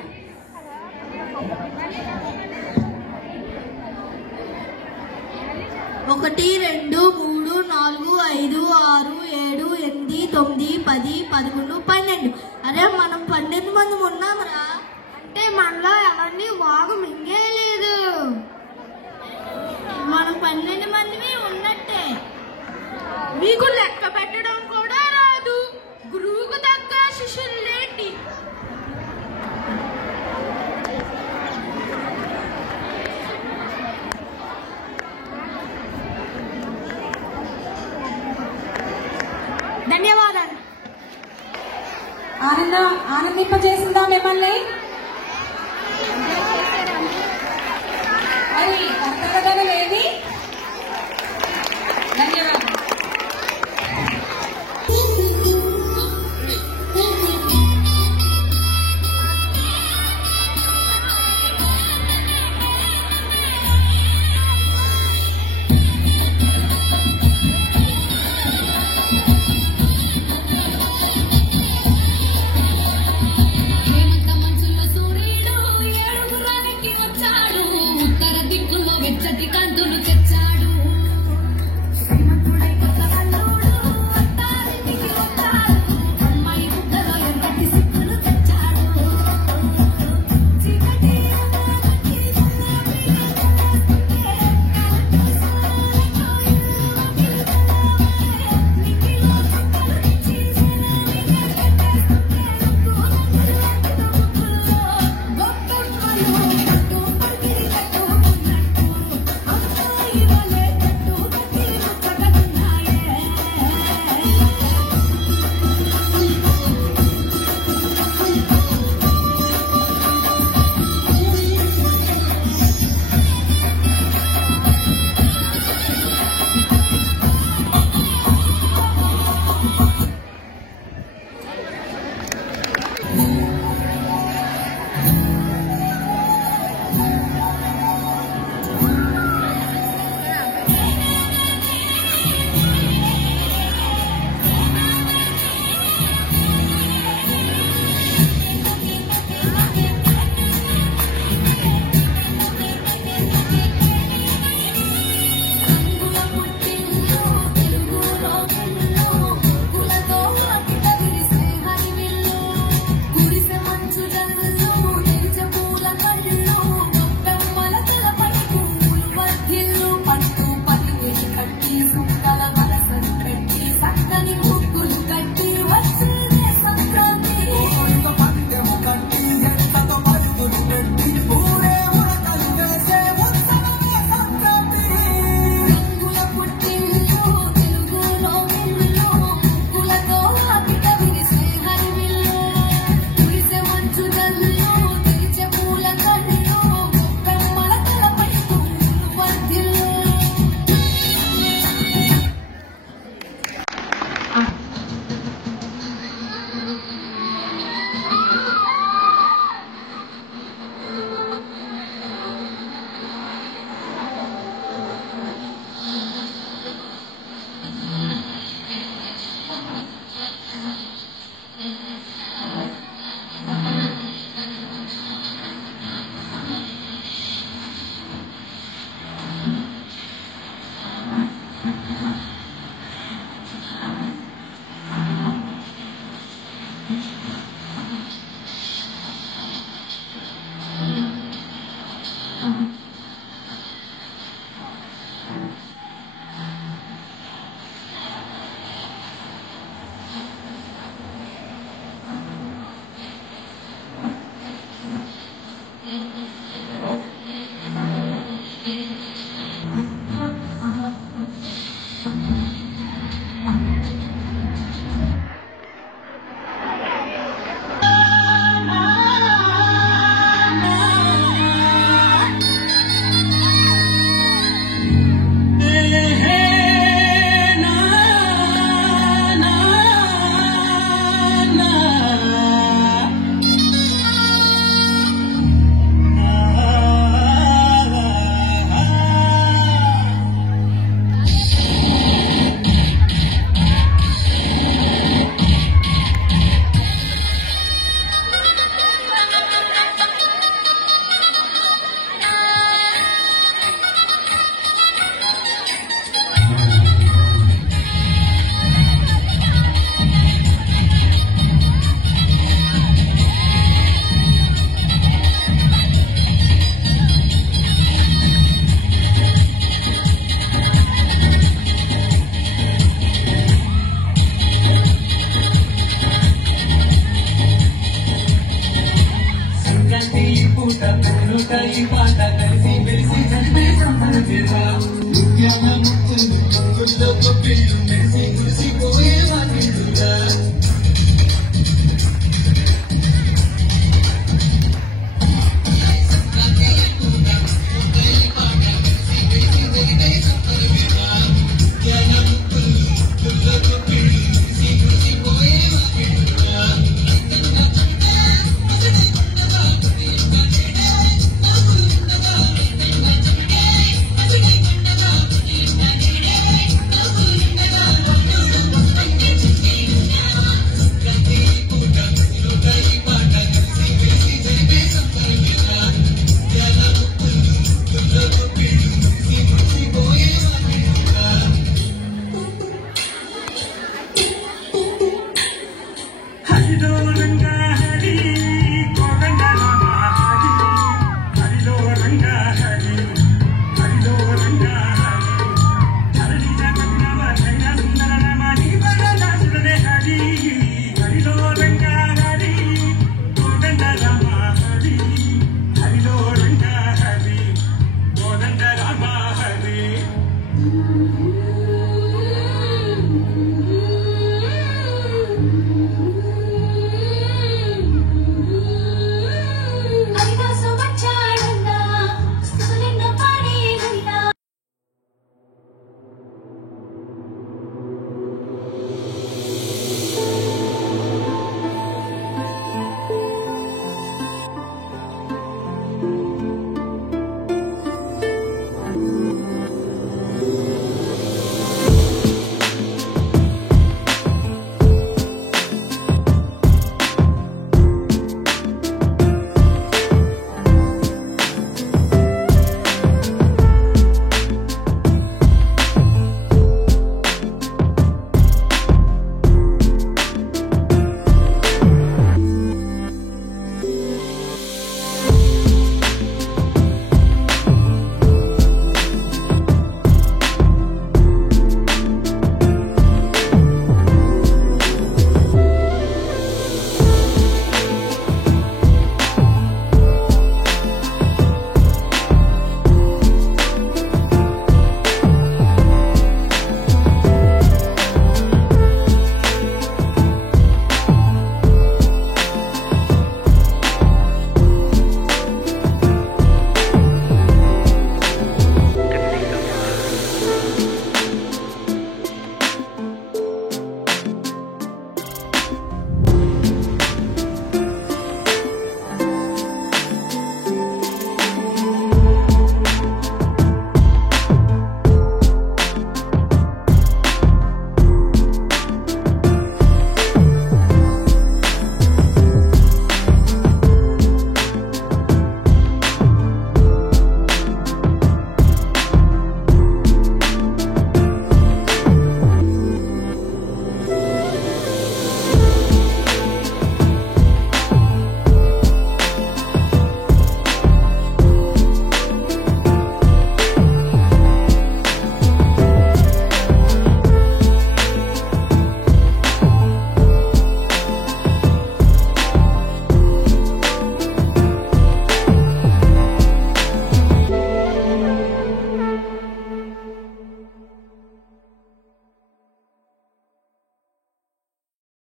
ఒకటి 2 3 4 5 6 7 8 9 10 11 12. అరే, మనం 12 మంది ఉన్నామురా. అంటే మనలో ఎవరిని వాగు మింగేయలేదు. మనం 12 మందిని ఉన్నట్టే. మీకు లెక్క పెట్టడం కూడా రాదు. గురువుకు తగ్గ శిష్యులేంటి? ధన్యవాదాలు. ఆనందింపజేసిందా మిమ్మల్ని? మరి కర్తవ్యత లేని ధన్యవాదాలు.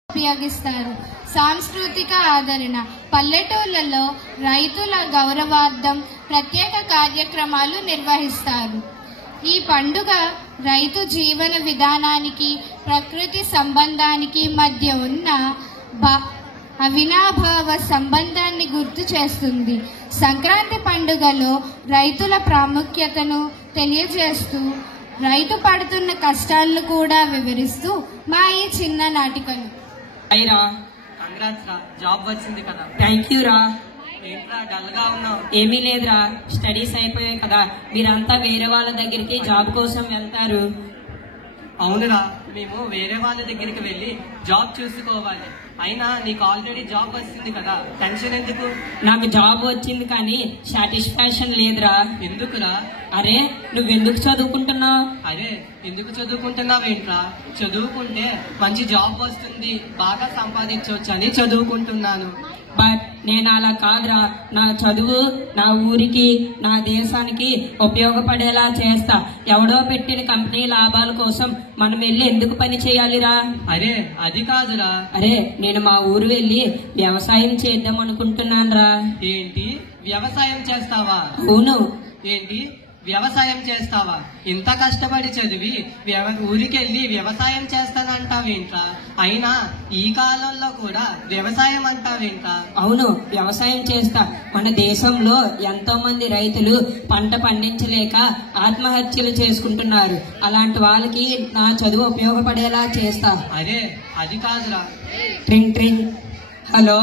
ఉపయోగిస్తారు. సాంస్కృతిక ఆదరణ పల్లెటూళ్ళలో రైతుల గౌరవార్థం ప్రత్యేక కార్యక్రమాలు నిర్వహిస్తారు. ఈ పండుగ రైతు జీవన విధానానికి ప్రకృతి సంబంధానికి మధ్య ఉన్న అవినాభావ సంబంధాన్ని గుర్తు చేస్తుంది. సంక్రాంతి పండుగలో రైతుల ప్రాముఖ్యతను తెలియజేస్తూ రైతు పడుతున్న కష్టాలను కూడా వివరిస్తూ మా ఈ చిన్న నాటికలు. జాబ్ వచ్చింది కదా. థ్యాంక్ యూ రా. ఏంట్రా డల్ గా ఉన్నావు? ఏమీ లేదురా, స్టడీస్ అయిపోయాయి కదా, మీరంతా వేరే వాళ్ళ దగ్గరికి జాబ్ కోసం వెళ్తారు. అవునురా, మేము వేరే వాళ్ళ దగ్గరికి వెళ్ళి జాబ్ చూసుకోవాలి. అయినా నీకు ఆల్రెడీ జాబ్ వచ్చింది కదా, టెన్షన్ ఎందుకు? నాకు జాబ్ వచ్చింది కానీ సాటిస్ఫాక్షన్ లేదురా. ఎందుకురా? అరే నువ్వెందుకు చదువుకుంటున్నావు? అరే ఎందుకు చదువుకుంటున్నావేంట్రా? చదువుకుంటే మంచి జాబ్ వస్తుంది, బాగా సంపాదించవచ్చు అని చదువుకుంటున్నాను. బట్ నేను అలా కాదురా. నా చదువు నా ఊరికి నా దేశానికి ఉపయోగపడేలా చేస్తా. ఎవడో పెట్టిన కంపెనీ లాభాల కోసం మనం వెళ్ళి ఎందుకు పని చేయాలిరా? అరే అది కాదురా. అరే నేను మా ఊరు వెళ్ళి వ్యవసాయం చేద్దాం అనుకుంటున్నాను రా. ఏంటి వ్యవసాయం చేస్తావా? అవును. ఏంటి వ్యవసాయం చేస్తావా? ఇంత కష్టపడి చదివి ఊరికెళ్ళి వ్యవసాయం చేస్తానంటావేంట్రా? అయినా ఈ కాలంలో కూడా వ్యవసాయం అంటావేంట్రా? అవును వ్యవసాయం చేస్తా. మన దేశంలో ఎంతో మంది రైతులు పంట పండించలేక ఆత్మహత్యలు చేసుకుంటున్నారు. అలాంటి వాళ్ళకి నా చదువు ఉపయోగపడేలా చేస్తా. అరే అది కాదురా. ట్రింగ్ ట్రింగ్. హలో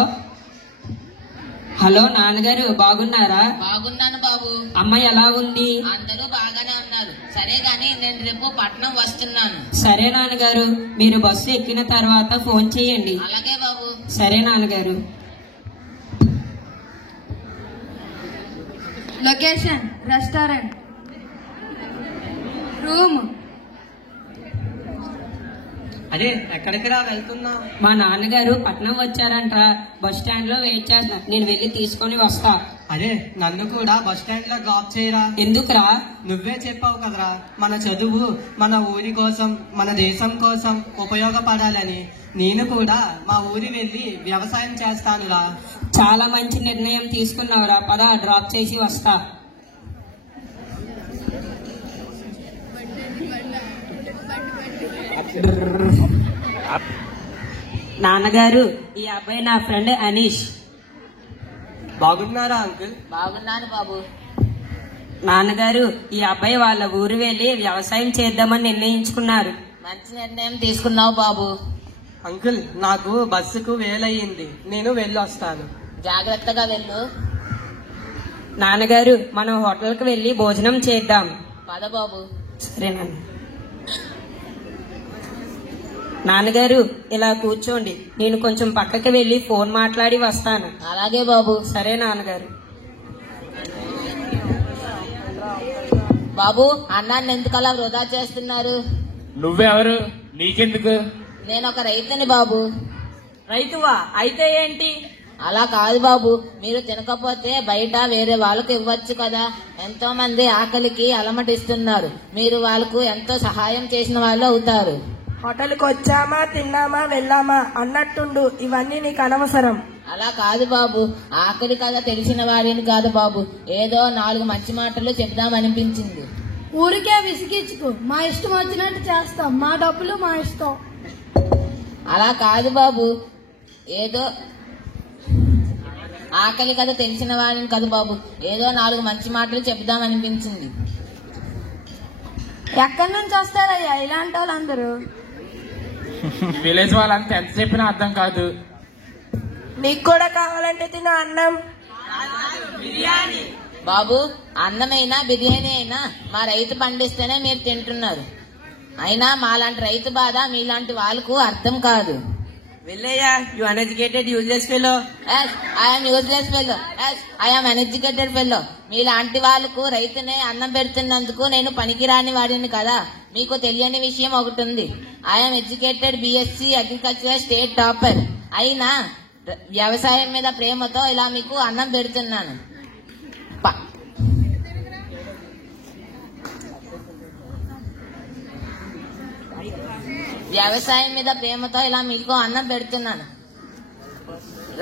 హలో నాన్నగారు బాగున్నారా? బాగున్నాను బాబు. అమ్మ ఎలా ఉంది? అందరూ బాగానే ఉన్నారు. సరే గాని నేను రేపు పట్నం వస్తున్నాను. సరే నాన్నగారు, మీరు బస్సు ఎక్కిన తర్వాత ఫోన్ చేయండి. అలాగే బాబు. సరే నాన్నగారు. Location restaurant, room. అదే ఎక్కడికి రా వెళ్తున్నావు? మా నాన్నగారు పట్నం వచ్చారంట, బస్ స్టాండ్ లో వెయిట్ చేస్తున్నా. నేను వెళ్ళి తీసుకొని వస్తా. అదే నన్ను కూడా బస్ స్టాండ్ లో డ్రాప్ చేయరా. ఎందుకురా? నువ్వే చెప్పావు కదరా మన చదువు మన ఊరి కోసం మన దేశం కోసం ఉపయోగపడాలని. నేను కూడా మా ఊరి వెళ్ళి వ్యవసాయం చేస్తానురా. చాలా మంచి నిర్ణయం తీసుకున్నావురా. పద డ్రాప్ చేసి వస్తా. నాన్నగారు ఈ అబ్బాయి నా ఫ్రెండ్ అనీష్. బాగున్నారా అంకుల్? బాగున్నాను బాబు. నాన్నగారు ఈ అబ్బాయి వాళ్ళ ఊరు వెళ్ళి వ్యవసాయం చేద్దామని నిర్ణయించుకున్నారు. మంచి నిర్ణయం తీసుకున్నావు బాబు. అంకుల్ నాకు బస్సుకు వేలయ్యింది, నేను వెళ్ళొస్తాను. జాగ్రత్తగా వెళ్ళు. నాన్నగారు మనం హోటల్కి వెళ్ళి భోజనం చేద్దాం. పద బాబు. సరేనండి. నాన్నగారు ఇలా కూర్చోండి, నేను కొంచెం పక్కకి వెళ్ళి ఫోన్ మాట్లాడి వస్తాను. అలాగే బాబు. సరే నాన్నగారు. బాబు అన్నాన్ని ఎందుకలా వృధా చేస్తున్నారు? నువ్వెవరు? నీకెందుకు? నేను ఒక రైతుని బాబు. రైతువా? అయితే ఏంటి? అలా కాదు బాబు, మీరు తినకపోతే బయట వేరే వాళ్ళకు ఇవ్వచ్చు కదా. ఎంతో మంది ఆకలికి అలమటిస్తున్నారు. మీరు వాళ్ళకు ఎంతో సహాయం చేసిన వాళ్ళు అవుతారు. హోటల్కి వచ్చామా తిన్నామా వెళ్ళామా అన్నట్టుండు, ఇవన్నీ నీకు అనవసరం. అలా కాదు బాబు, ఆకలి కదా తెలిసిన వాడిని కాదు బాబు, ఏదో 4 మంచి మాటలు చెప్దామనిపించింది. ఊరికే విసిగించుకు, మా ఇష్టం వచ్చినట్టు చేస్తాం, మా డబ్బులు మా ఇష్టం. అలా కాదు బాబు, ఏదో ఆకలి కదా తెలిసిన వాడిని కాదు బాబు, ఏదో 4 మంచి మాటలు చెప్దామనిపించింది. ఎక్కడి నుంచి వస్తారయ్యా ఇలాంటి వాళ్ళందరూ? విలేజ్ వాళ్ళంతా ఎంత చెప్పినా అర్థం కాదు. నీకు కూడా కావాలంటే తిన అన్నం. బాబు అన్నమైనా బిర్యానీ అయినా మా రైతు పండిస్తేనే మీరు తింటున్నారు. అయినా మాలాంటి రైతు బాధ మీలాంటి వాళ్ళకు అర్థం కాదు. వెళ్ళయ్యా, you uneducated useless fellow. I'm useless fellow. I'm uneducated fellow. మీలాంటి వాళ్ళకు రైతునే అన్నం పెడుతున్నందుకు నేను పనికిరాని వాడిని కదా. మీకు తెలియని విషయం ఒకటి ఉంది. I'm educated BSc agriculture state topper. అయినా వ్యవసాయం మీద ప్రేమతో ఇలా మీకు అన్నం పెడుతున్నాను. వ్యవసాయం మీద ప్రేమతో ఇలా మీకు అన్నం పెడుతున్నాను.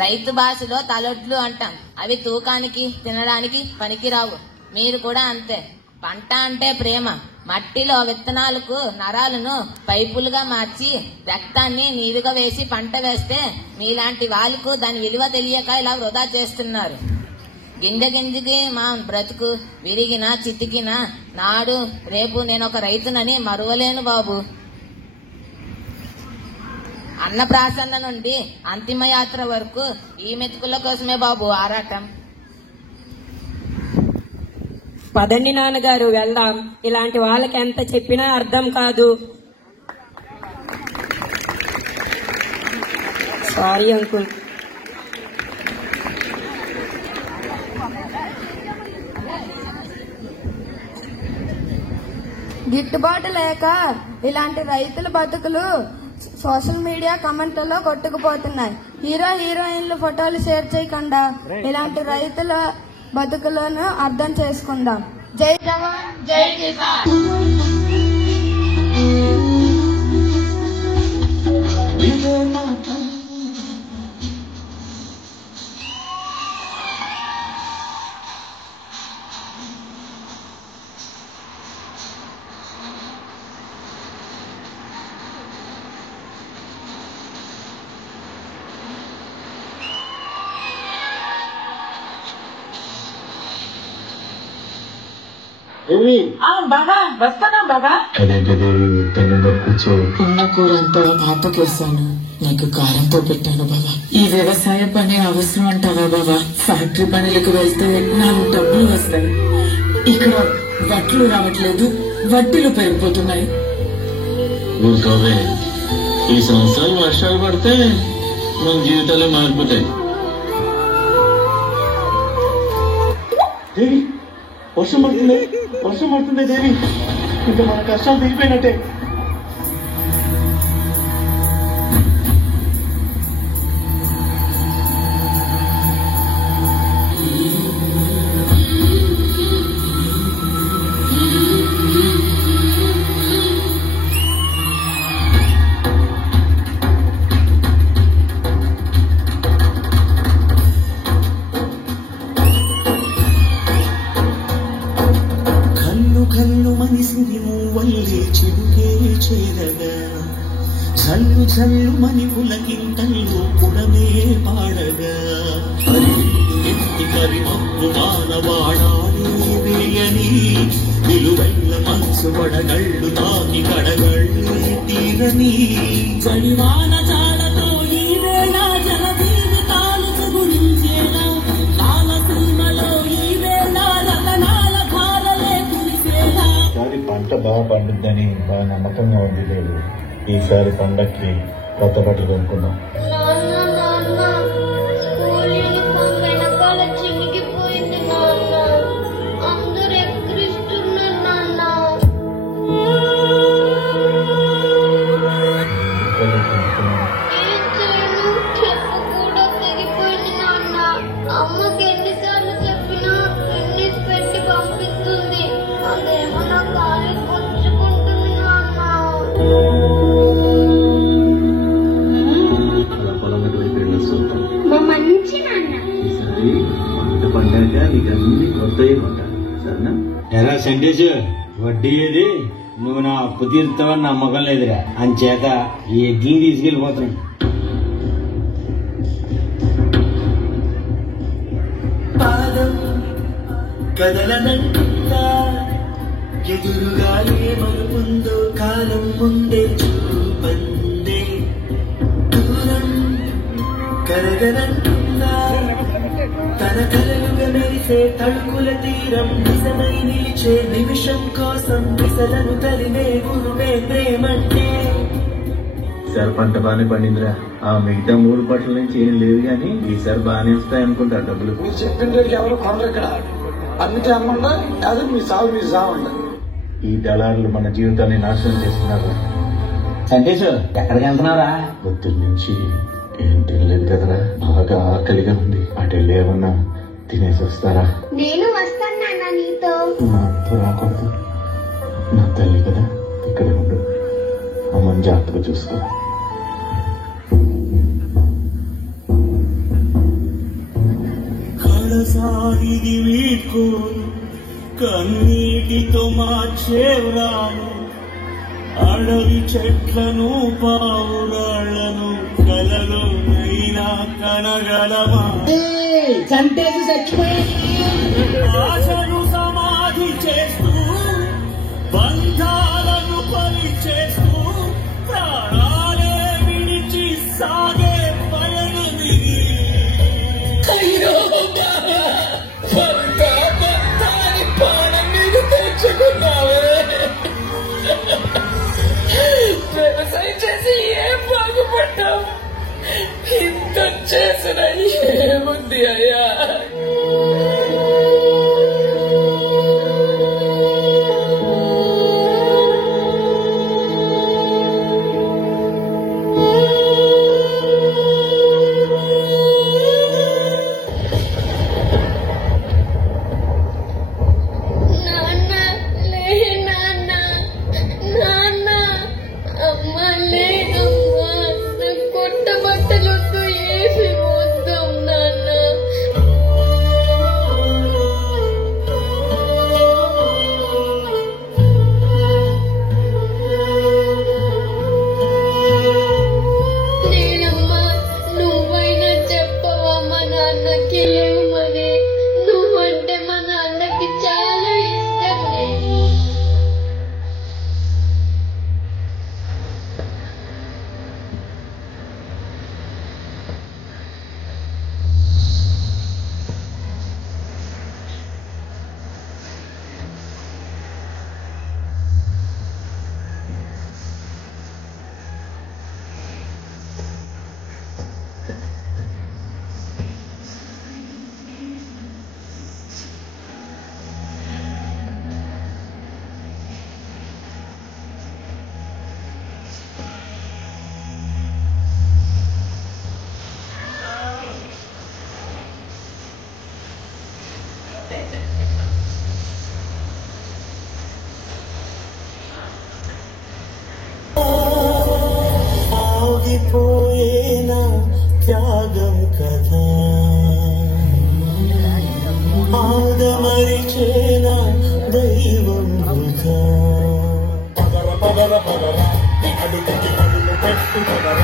రైతు భాషలో తలొడ్లు అంటాం. అవి తూకానికి తినడానికి పనికిరావు. మీరు కూడా అంతే. పంట అంటే ప్రేమ. మట్టిలో విత్తనాలకు నరాలను పైపులుగా మార్చి రక్తాన్ని నీరుగా వేసి పంట వేస్తే మీలాంటి వాళ్ళకు దాని విలువ తెలియక ఇలా వృధా చేస్తున్నారు. గింజ గింజకి మా బ్రతుకు విరిగిన చితికిన నాడు రేపు నేను ఒక రైతునని మరువలేను బాబు. అన్నప్రాసన్న నుండి అంతిమయాత్ర వరకు ఈ మెతుకుల కోసమే బాబు ఆరాటం. పదండి నాన్నగారు వెళ్దాం. ఇలాంటి వాళ్ళకి ఎంత చెప్పినా అర్థం కాదు. Sorry uncle. గిట్టుబాటు లేక ఇలాంటి రైతుల బతుకులు సోషల్ మీడియా కమెంట్లలో కొట్టుకుపోతున్నాయి. హీరోయిన్లు ఫోటోలు షేర్ చేయకుండా ఇలాంటి రైతుల బతుకులను అర్థం చేసుకుందాం. జై జవాన్ జై కిసాన్. బాబా వస్తానా బాబా? కూర్చో. ఉన్న కూరంతా పాపకేసాను, నీకు కారంతో పెట్టాను బాబా. ఈ వ్యవసాయ పని అవసరం అంటావా బాబా? ఫ్యాక్టరీ పనులకు వెళ్తే 4 డబ్బులు వస్తాయి. ఇక్కడ వడ్లు రావట్లేదు, వడ్డీలు పెరిగిపోతున్నాయి. ఊరుకోవే, ఈ సంవత్సరాలు వర్షాలు పడితే మన జీవితాలే మారిపోతాయి. దేవి, వర్షం పడుతుంది దేవి. ఇంకా మన కష్టాలు తీరిపోయినట్టే. చల్లు మని పులకింతల్లో పుడమే పాడగా కరిమప్పు మానవాడాలి వేయని నిలువెల్ల మనసు పడగళ్ళు తాకి కడగళ్ళు తీరని చలివాన చాలతో ఈ వేళ జన జీవితాలు గురించేలా కాలసీమలో ఈ వేళ రతనాల భారలే కురిసేలా. ఈసారి పంట బాగా పండుద్దని బాగా నమ్మకంగా ఉంది లేదు. ఈసారి పండక్కి కొత్త బట్టలు కొనుక్కుందాం. చినిగిపోయింది నాన్న, అందరూ ఎక్కిరిస్తున్నారు నాన్న. ఏం చేయను, చెప్పు కూడా తెగిపోయింది నాన్న. అమ్మకి ఎన్నిసార్లు చెప్పినా ఇంగ్లీష్ పెట్టి పంపిస్తుంది, అదేమో నా కాలి కొంచుకుంటుంది నాన్న. మంచి నాన్న, ఈసారి పంట పండాక నీకు అన్ని కొత్తవి కొంటాను, సరేనా? ఎలా సెంటేజ్ వడ్డీ ఏది? నువ్వు నా అప్పు తీరుతావని నమ్మకం లేదురా, అంచేత ఈ ఎగ్గిని తీసుకెళ్ళిపోతున్నాడు. పాదం కదలనంటుందా, ఎదురుగా ఏమనుకుందో కాలం ముందే చూపందే. దూరం కరగనంటుందా, తన కలలుగా మెరిసే తడుకుల తీరం నిజమై నిలిచే నిమిషం కోసం విసలను తరిమే గురువే ప్రేమంటే. ఈసారి పంట బాగానే పండిందిరా. ఆ మిగతా 3 పట్ల నుంచి ఏం లేదు కానీ ఈసారి బాగానే వస్తాయి అనుకుంటా డబ్బులు. మీరు చెప్పిన రేటు ఎవరు కొనరు ఇక్కడ. అన్నిటి అమ్మండా అది మీ సాగు మీరు సాగుండ. ఈ దళారులు మన జీవితాన్ని నాశనం చేస్తున్నారు. సంటేష్ ఎక్కడికి వెళ్తున్నారా? పొద్దున్న నుంచి ఏం తినలేదు కదరా, బాగా ఆకలిగా ఉంది. అటు వెళ్ళి ఏమన్నా తినేసి వస్తారా? నేను వస్తాను నాన్న నీతో. నాతో రాకూడదు, నా తల్లి కదా, ఇక్కడే ఉండు. అమ్మని జాగ్రత్తగా చూసుకో. కడసారిది వీడ్కోను కన్నీటితో మార్చేవ్రాను, అడవి చెట్లను పావురాళ్లను కలలో నైనా కనగలమా. చంటేసి చచ్చిపోయాడు. ఆశను సమాధి చేస్తూ బంధాలను పరిచేస్తూ ప్రాణాలే విడిచి సాగే పయనది. అయ్యో పానం మీద తెచ్చుకున్నావే. వ్యవసాయం చేసి ఏం బాగుపడ్డావు? ఇంత చేసిన ఏముంది అయ్యా? త్యాగం కదా ఆదమరిచేన దైవం వృధా పదర పదర పదర అడుగుకి అడుగు పెట్టు పదర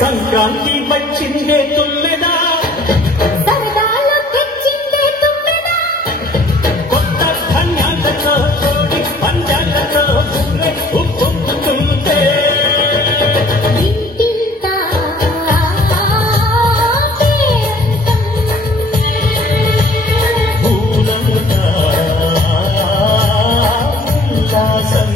సంక్రాంతి వచ్చిందే తుమ్మెదా సరదాలో తెచ్చిందే తుమ్మెదా కొత్త ధాన్యాలతో తోడి పంజాలతో ఉప్పుతుంటే ఇంటింటా పూలంతా ఉల్లాసం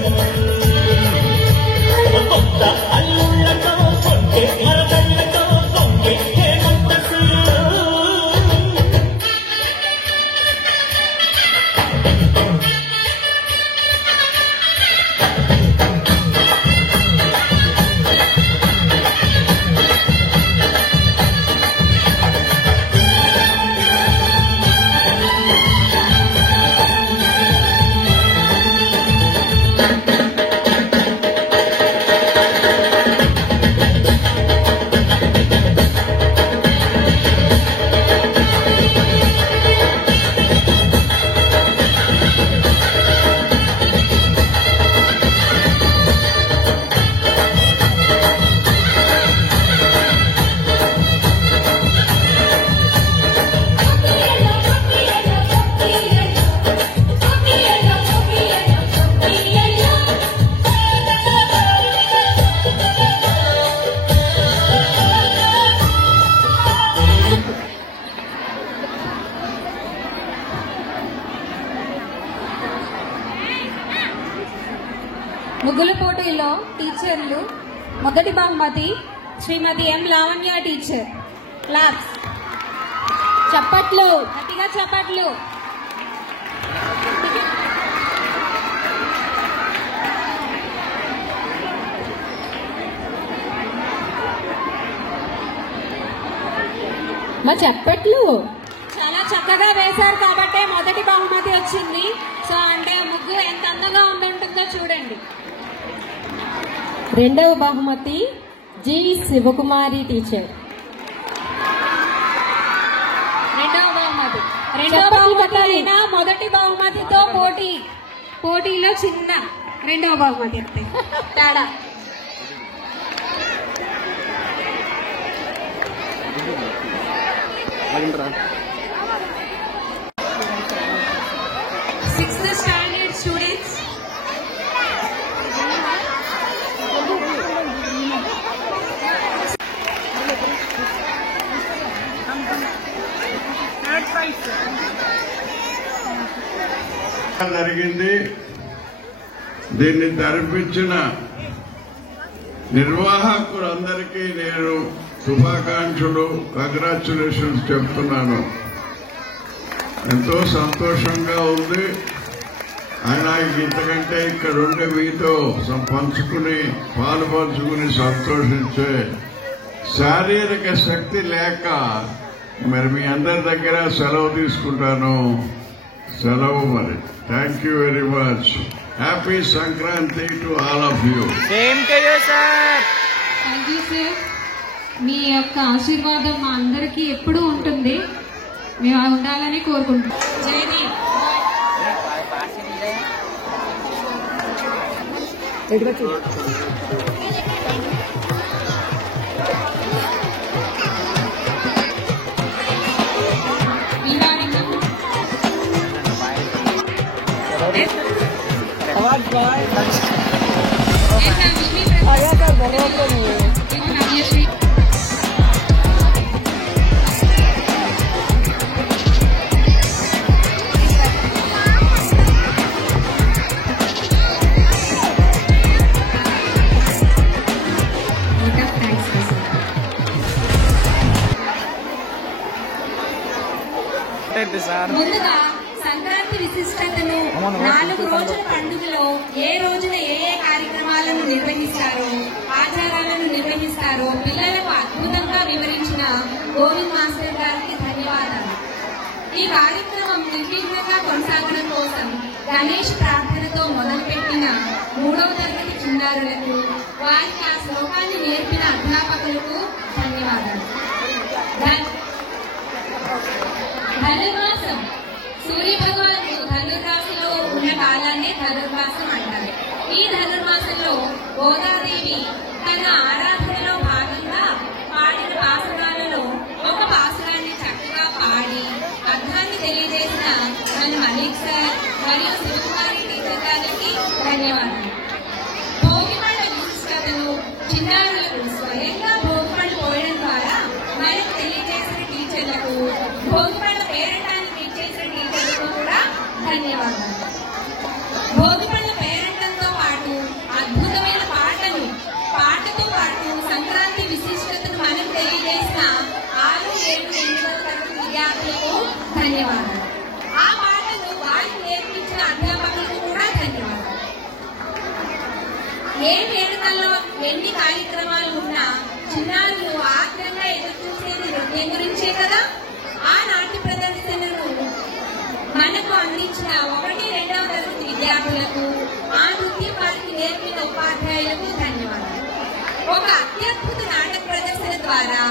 కొత్త అల్లుళ్ళతో పొంగే మరదళ్ళతో పొంగే హేమంతసులు ముగ్గుల పోటీలో టీచర్లు మొదటి బహుమతి శ్రీమతి ఎం లావణ్య టీచర్. క్లాప్స్. చప్పట్లు, గట్టిగా చప్పట్లు. మా చప్పట్లు చాలా చక్కగా వేశారు కాబట్టి మొదటి బహుమతి వచ్చింది. సో అంటే ముగ్గు ఎంత అందంగా ఉంటుందో చూడండి. రెండవ బహుమతి జి శివకుమారి టీచర్. రెండవ బహుమతి అయినా మొదటి బహుమతితో పోటీలో చిన్న రెండవ బహుమతి అంతే తేడా. Sixth standard students. జరిగింది. దీన్ని జరిపించిన నిర్వాహకులందరికీ నేను శుభాకాంక్షలు, కంగ్రాచ్యులేషన్స్ చెప్తున్నాను. ఎంతో సంతోషంగా ఉంది. ఆయన ఇంతకంటే ఇక్కడ ఉండి మీతో పంచుకుని పాలు పంచుకుని సంతోషించే శారీరక శక్తి లేక మరి మీ అందరి దగ్గర సెలవు తీసుకుంటాను. సెలవు మరి. Thank you very much. Happy Sankranti to all of you. Thank you sir. మీ యొక్క ఆశీర్వాదం మా అందరికీ ఎప్పుడూ ఉంటుంది. మేము ఉండాలని కోరుకుంటున్నాం. జయని ముందుగా సంక్రాంతి విశిష్టతను 4 రోజుల పండుగలో ఏ రోజున ఏ కార్యక్రమాలను నిర్వహిస్తారో, ఆచారాలను నిర్వహిస్తారో పిల్లలకు అద్భుతంగా వివరించిన గోవింద్ మాస్టర్ గారికి ధన్యవాదాలు. ఈ కార్యక్రమం నిర్విఘ్నంగా కొనసాగడం కోసం గణేష్ ప్రార్థనతో మొదలుపెట్టిన 3వ తరగతి చిన్నారులకు, వారికి ఆ శ్లోకాన్ని నేర్పిన అధ్యాపకులకు ధన్యవాదాలు. ధనుర్మాసం సూర్య భగవానుడు ధనుర్రాశిలో ఉన్న కాలాన్ని ధనుర్మాసం అంటారు. ఈ ధనుర్మాసంలో గోదాదేవి తన ఆరాధనలో భాగంగా పాడిన పాసురాలలో ఒక పాసురాన్ని చక్కగా పాడి అర్థాన్ని తెలియజేసిన మన మలిక్ సార్ మరియు శివకుమారి టీచర్ గారికి ధన్యవాదాలు. భోగిమండ విశిష్టతను చిన్నారులకు స్వయంగా భోగిమండ పోయడం ద్వారా మనకు తెలియజేసిన టీచర్లకు, భోగిమండ పేరటానికి ఇచ్చేసిన టీచర్లకు కూడా ధన్యవాదాలు. భోగిపండ్ల పేరంటంతో పాటు అద్భుతమైన పాటతో పాటు సంక్రాంతి విశిష్టతను మనకు తెలియజేసిన 6, 7, 8వ తరగతి విద్యార్థులకు ధన్యవాదాలు. ఆ పాటను వారికి నేర్పించిన అధ్యాపకులకు కూడా ధన్యవాదాలు. ఏ వేడుకల్లో ఎన్ని కార్యక్రమాలు ఉన్నా చిన్నారులు ఆగ్రహంగా ఎదుర్కొనేది నృత్యం గురించే కదా. ఆ నాట్య ప్రదర్శనను మనకు అందించిన 1, 2వ తరగతి విద్యార్థులకు, ఆ నృత్యం వారికి నేర్పిన ఉపాధ్యాయులకు ధన్యవాదాలు. ఒక అత్యద్భుత నాటక ప్రదర్శన ద్వారా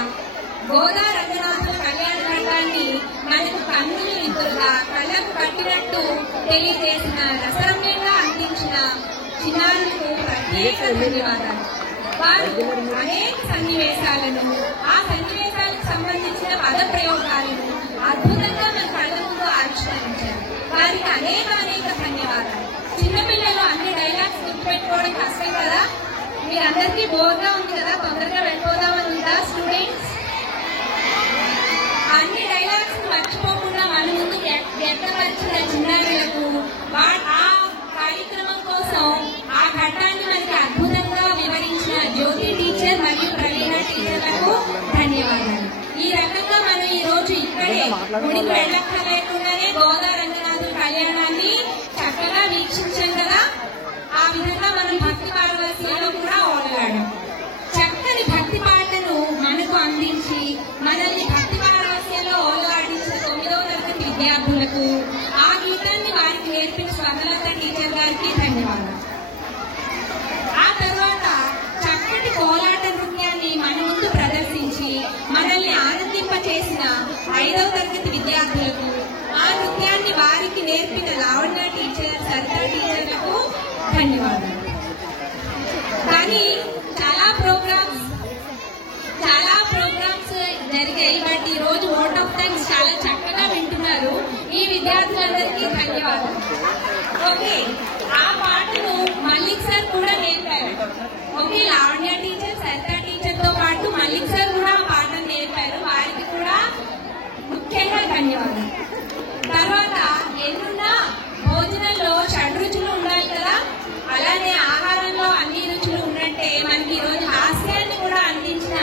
గోదా రంగనాథుల కళ్యాణ ఘట్టాన్ని మనకు కన్నులు విద్దులుగా కళ్ళకు కట్టినట్టు తెలియజేసిన, రసరమ్యంగా అందించిన చిన్నారులకు ప్రత్యేక ధన్యవాదాలు. వారు అనేక సన్నివేశాలను, ఆ సన్నివేశాలకు సంబంధించిన పద ప్రయోగాలను అద్భుతంగా మన కళ్ళ ముందు ఆవిష్కరించారు. వారికి అనేక ధన్యవాదాలు. చిన్నపిల్లలు అన్ని డైలాగ్స్ గుర్తుపెట్టుకోవడం కష్టం కదా. మీరందరికీ బోర్గా ఉంది కదా, తొందరగా వెళ్ళిపోదామని ఉందా స్టూడెంట్స్? అన్ని డైలాగ్స్ మర్చిపోకుండా మన ముందు వ్యక్తపరిచిన చిన్నారులకు, ఆ కార్యక్రమం కోసం ఆ ఘట్టాన్ని మనకి అద్భుతంగా వివరించిన జ్యోతి టీచర్ మరియు ప్రవీణ టీచర్లకు ధన్యవాదాలు. ఈ రకంగా మనం ఈ రోజు ఇక్కడే గుడికి వెళ్ళక్కర్లేకుండానే గోదా రంగనాథుల కళ్యాణాన్ని చక్కగా వీక్షించాం కదా. ఆ విధంగా మనం భక్తి పారవస్యంలో కూడా ఓడలాడాం. చక్కని భక్తి పాటను మనకు అందించి మనల్ని భక్తి పారవస్యంలో ఓడలాడించిన 9వ తరగతి విద్యార్థులకు, ఆ గీతాన్ని వారికి నేర్పిన స్వర్ణలత టీచర్ గారికి ధన్యవాదాలు. ఆ తర్వాత చక్కటి కోలాట నృత్యాన్ని మన ముందు ప్రదర్శించి మనల్ని ఆనందింపచేసిన 5వ తరగతి విద్యార్థులకు, ఆ నృత్యాన్ని వారికి నేర్పిన లావణ్య టీచర్, సరితా టీచర్లకు ధన్యవాదాలు. కానీ చాలా ప్రోగ్రామ్స్ జరిగాయి. బట్ ఈ రోజు ఓట్ ఆఫ్ థ్యాంక్స్ చాలా చక్కగా వింటున్నారు. ఈ విద్యార్థులందరికీ ధన్యవాదాలు. ఓకే, ఆ పాటను మల్లిక్ సార్ కూడా నేర్పారు. Okay, Lavanya teacher, Saritha teacher తో పాటు మల్లిక్ సార్ కూడా ఆ పాటను నేర్పారు. వారికి కూడా ముఖ్యంగా ధన్యవాదాలు. తర్వాత ఎన్నున్నా భోజనంలో షడ్రుచులు ఉండాలి కదా, అలానే ఆహారంలో అన్ని రుచులు ఉన్నట్టే మనకి ఈ రోజు హాస్యాన్ని కూడా అందించిన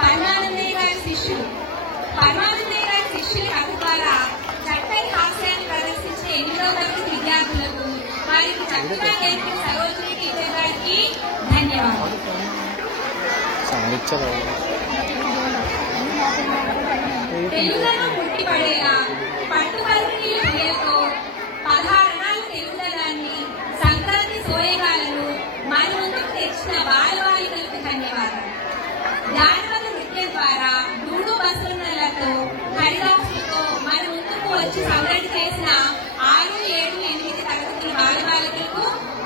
పరమానందయ్య గారి శిష్యులు కథ ద్వారా చక్కని హాస్యాన్ని ప్రదర్శించిన 8వ తరగతి విద్యార్థులకు, వారికి చక్కగా నేర్పిన సరోజిని టీచర్ గారికి ధన్యవాదాలు. తెలుగుదనం పుట్టిపడేలా పట్టుపరుని క్రియలతో 16 అణాల తెలుగుదనాన్ని, సంక్రాంతి సోయగాలను మన ముందుకు తెచ్చిన బాలబాలికలకు ధన్యవాదాలు. జానపద నృత్యం ద్వారా డూడు బస్సులతో హరిదాసులతో మన ముందుకు వచ్చి సందడి చేసిన 6, 7, 8 తరగతుల బాలబాలికలకు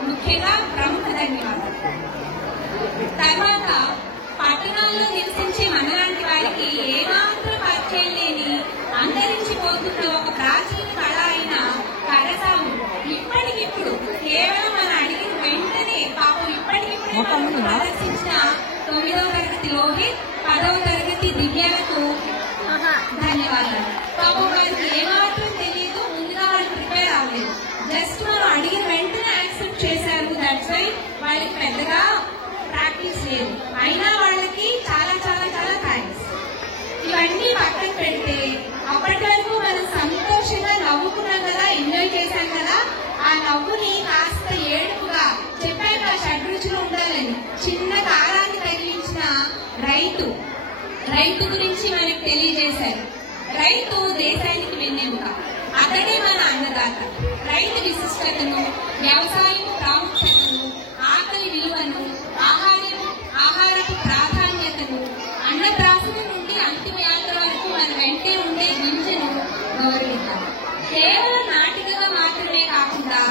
ముఖ్యంగా ప్రముఖ ధన్యవాదాలు. తర్వాత పట్టణాల్లో నివసించే మనలాంటి వారికి ఏమాత్రం పరిచయం లేని అంతరించిపోతున్న ఒక ప్రాచీన కళ అయిన కరసాము ఇప్పటికిప్పుడు కేవలం మనం అడిగిన వెంటనే పాపం ఇప్పటికిప్పుడే ప్రదర్శించి దివ్యలకు ధన్యవాదాలు. పాపం వారికి ఏమాత్రం తెలియదు, ముందుగా వాళ్ళు ప్రిపేర్ అవ్వలేదు. జస్ట్ మనం అడిగిన వెంటనే యాక్సెప్ట్ చేశారు. దట్స్ వై వాళ్ళకి పెద్దగా ప్రాక్టీస్ లేదు. అయినా వాళ్ళకి చాలా చాలా చాలా థ్యాంక్స్. ఇవన్నీ పక్కన పెడితే అప్పటి వరకు మనం సంతోషంగా నవ్వుకున్నాం కదా, ఎంజాయ్ చేశాం కదా, ఆ నవ్వుని కాస్త ఏడుపుగా చెప్పాక షడ్రుచులు ఉండాలని చిన్న కాలాన్ని తగిలించిన రైతు గురించి మనకు తెలియజేశారు. రైతు దేశానికి వెన్నెముక, అతడే మన అన్నదాత. రైతు విశిష్టతను, వ్యవసాయం ప్రాముఖ్యతను, ఆకలి విలువను, ఆహారపు ప్రాధాన్యతను, అన్నప్రాసన నుండి అంతిమ యాత్ర వరకు మన వెంటే ఉండే గింజను గౌరవిద్దాం. కేవలం నాటికగా మాత్రమే కాకుండా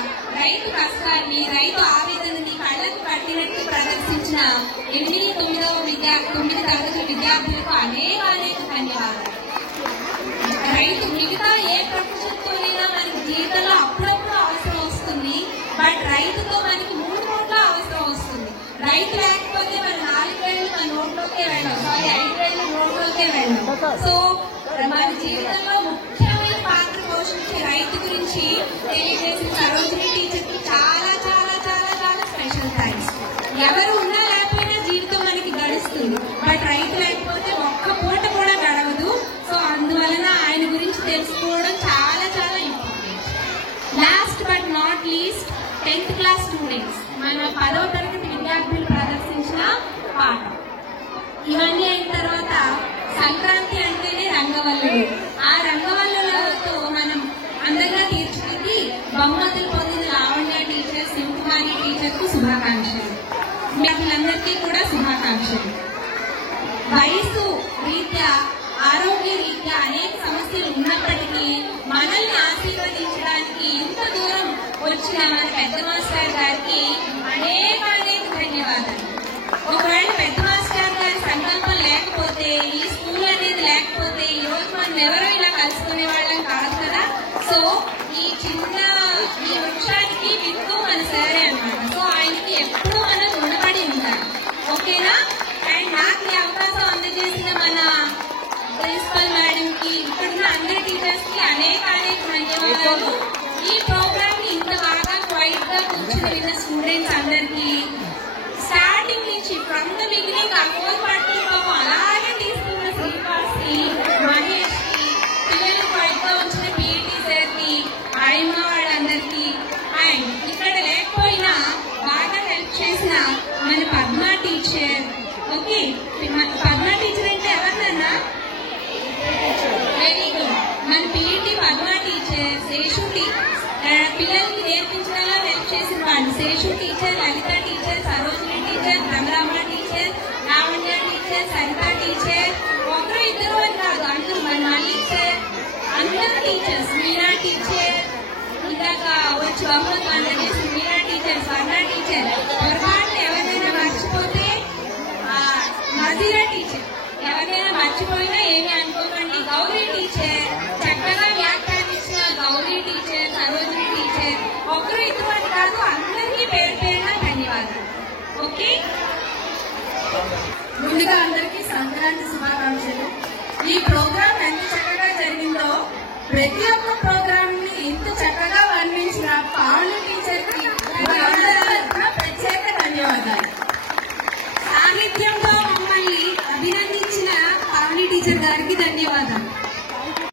రైతు కష్టాన్ని, రైతు ఆవేదనని కళ్ళకు కట్టినట్టు ప్రదర్శించిన 8-9 తరగతి విద్యార్థులకు అనేక ధన్యవాదాలు. రైతు మిగతా ఏ ప్రపంచంతోనైనా మనకి జీవితంలో అప్పుడప్పుడు అవసరం వస్తుంది. బట్ రైతుతో మనకి 3 కోట్ల అవసరం వస్తుంది. రైతు లేకపోతే మన 4 వేళ్ళు మన నోట్లోకే వెళ్ళాం, 5 వేళ్ళు నోట్లోకే వెళ్ళాం. సో మన జీవితంలో ముఖ్యమైన పాత్ర పోషించే రైతు గురించి తెలియజేసిన సరోజిని టీచర్కి చాలా చాలా చాలా చాలా స్పెషల్ థ్యాంక్స్. ఎవరు ఉన్నా లేకపోయినా జీవితం మనకి గడుస్తుంది, బట్ రైతు లేకపోతే ఒక్క పూట కూడా గడవదు. సో అందువలన ఆయన గురించి తెలుసుకోవడం చాలా చాలా important. Last but not least 10th class students, మన 10వ తరగతి విద్యార్థులు ప్రదర్శించిన పాఠం. ఇవన్నీ అయిన తర్వాత సంక్రాంతి అంటేనే రంగవల్లులు. ఆ రంగవల్లులతో మనం అందంగా తీర్చిదిద్ది బహుమతులు పొందిన లావణ్య టీచర్, సింహకుమారి టీచర్ కు శుభాకాంక్షలు. వీళ్ళందరికీ కూడా శుభాకాంక్షలు. వయసు రీత్యా, ఆరోగ్య రీత్యా అనేక సమస్యలు ఉన్నప్పటికీ మనల్ని ఆశీర్వదించడానికి ఇంత దూరం వచ్చిన మన పెద్ద మాస్టర్ గారికి అనేక ధన్యవాదాలు. ఒకవేళ పెద్ద మాస్టర్ గారి సంకల్పం లేకపోతే, ఈ స్కూల్ అనేది లేకపోతే ఈ రోజు మనం ఎవరో ఇలా కలుసుకునే వాళ్ళం కాదు కదా. సో ఈ వృక్షానికి విత్తు మన సరే అన్నమాట. సో ఆయనకి ఎప్పుడూ మనం రుణపడి ఉండాలి. ఓకేనా? అండ్ నాకు ఈ అవకాశం అందజేసిన మన ప్రిన్సిపల్ మేడం కి, ఇక్కడున్న అందరి టీచర్స్ కి అనేక ధన్యవాదాలు. ఈ ప్రోగ్రామ్ ని ఇంత బాగా క్వైట్ గా కూర్చుని విన్న స్టూడెంట్స్ అందరికి స్టార్టింగ్ నుంచి ఫ్రమ్ ద బిగినింగ్ ఆ ఫోర్ పార్టీలో అలాగే తీసుకున్న శ్రీనివాస్ కి, మహేష్ కి, పిల్లలు క్వైట్ గా వచ్చిన పిఈటీ సార్ కి, ఆయమ్మ వాళ్ళందరికీ, అండ్ ఇక్కడ లేకపోయినా బాగా హెల్ప్ చేసిన మన Padma teacher. Okay, Padma teacher అంటే ఎవరినన్నా? Very good. మన పిఈటీ పద్మ టీచర్, శేషు పిల్లలకి నేర్పించడంలో హెల్ప్ చేసిన వాళ్ళు Seshu teacher, Lalitha teacher, Sarojini teacher, Bhramarama teacher, Lavanya teacher, Saritha teacher, ఒకరు ఇద్దరు అని కాదు, అందరూ మన మల్లిక్ సార్, అందరు టీచర్స్, మీనా టీచర్, ఇందాక వచ్చి బహుమతి అందజేసిన మీనా టీచర్, స్వర్ణ టీచర్, పొరపాటున ఎవరైనా మర్చిపోతే మజీరా టీచర్, ఎవరైనా మర్చిపోయినా ఏమీ అనుకోకండి. గౌరీ టీచర్, చక్కగా వ్యాఖ్యానించిన గౌరీ టీచర్, సరోజిని టీచర్, ఒకరు ఇద్దరు అని కాదు, అందరికీ పేరు పేరున ధన్యవాదాలు. ఓకే, ముందుగా అందరికీ సంక్రాంతి శుభాకాంక్షలు. ఈ ప్రోగ్రామ్ ఎంత చక్కగా జరిగిందో ప్రతి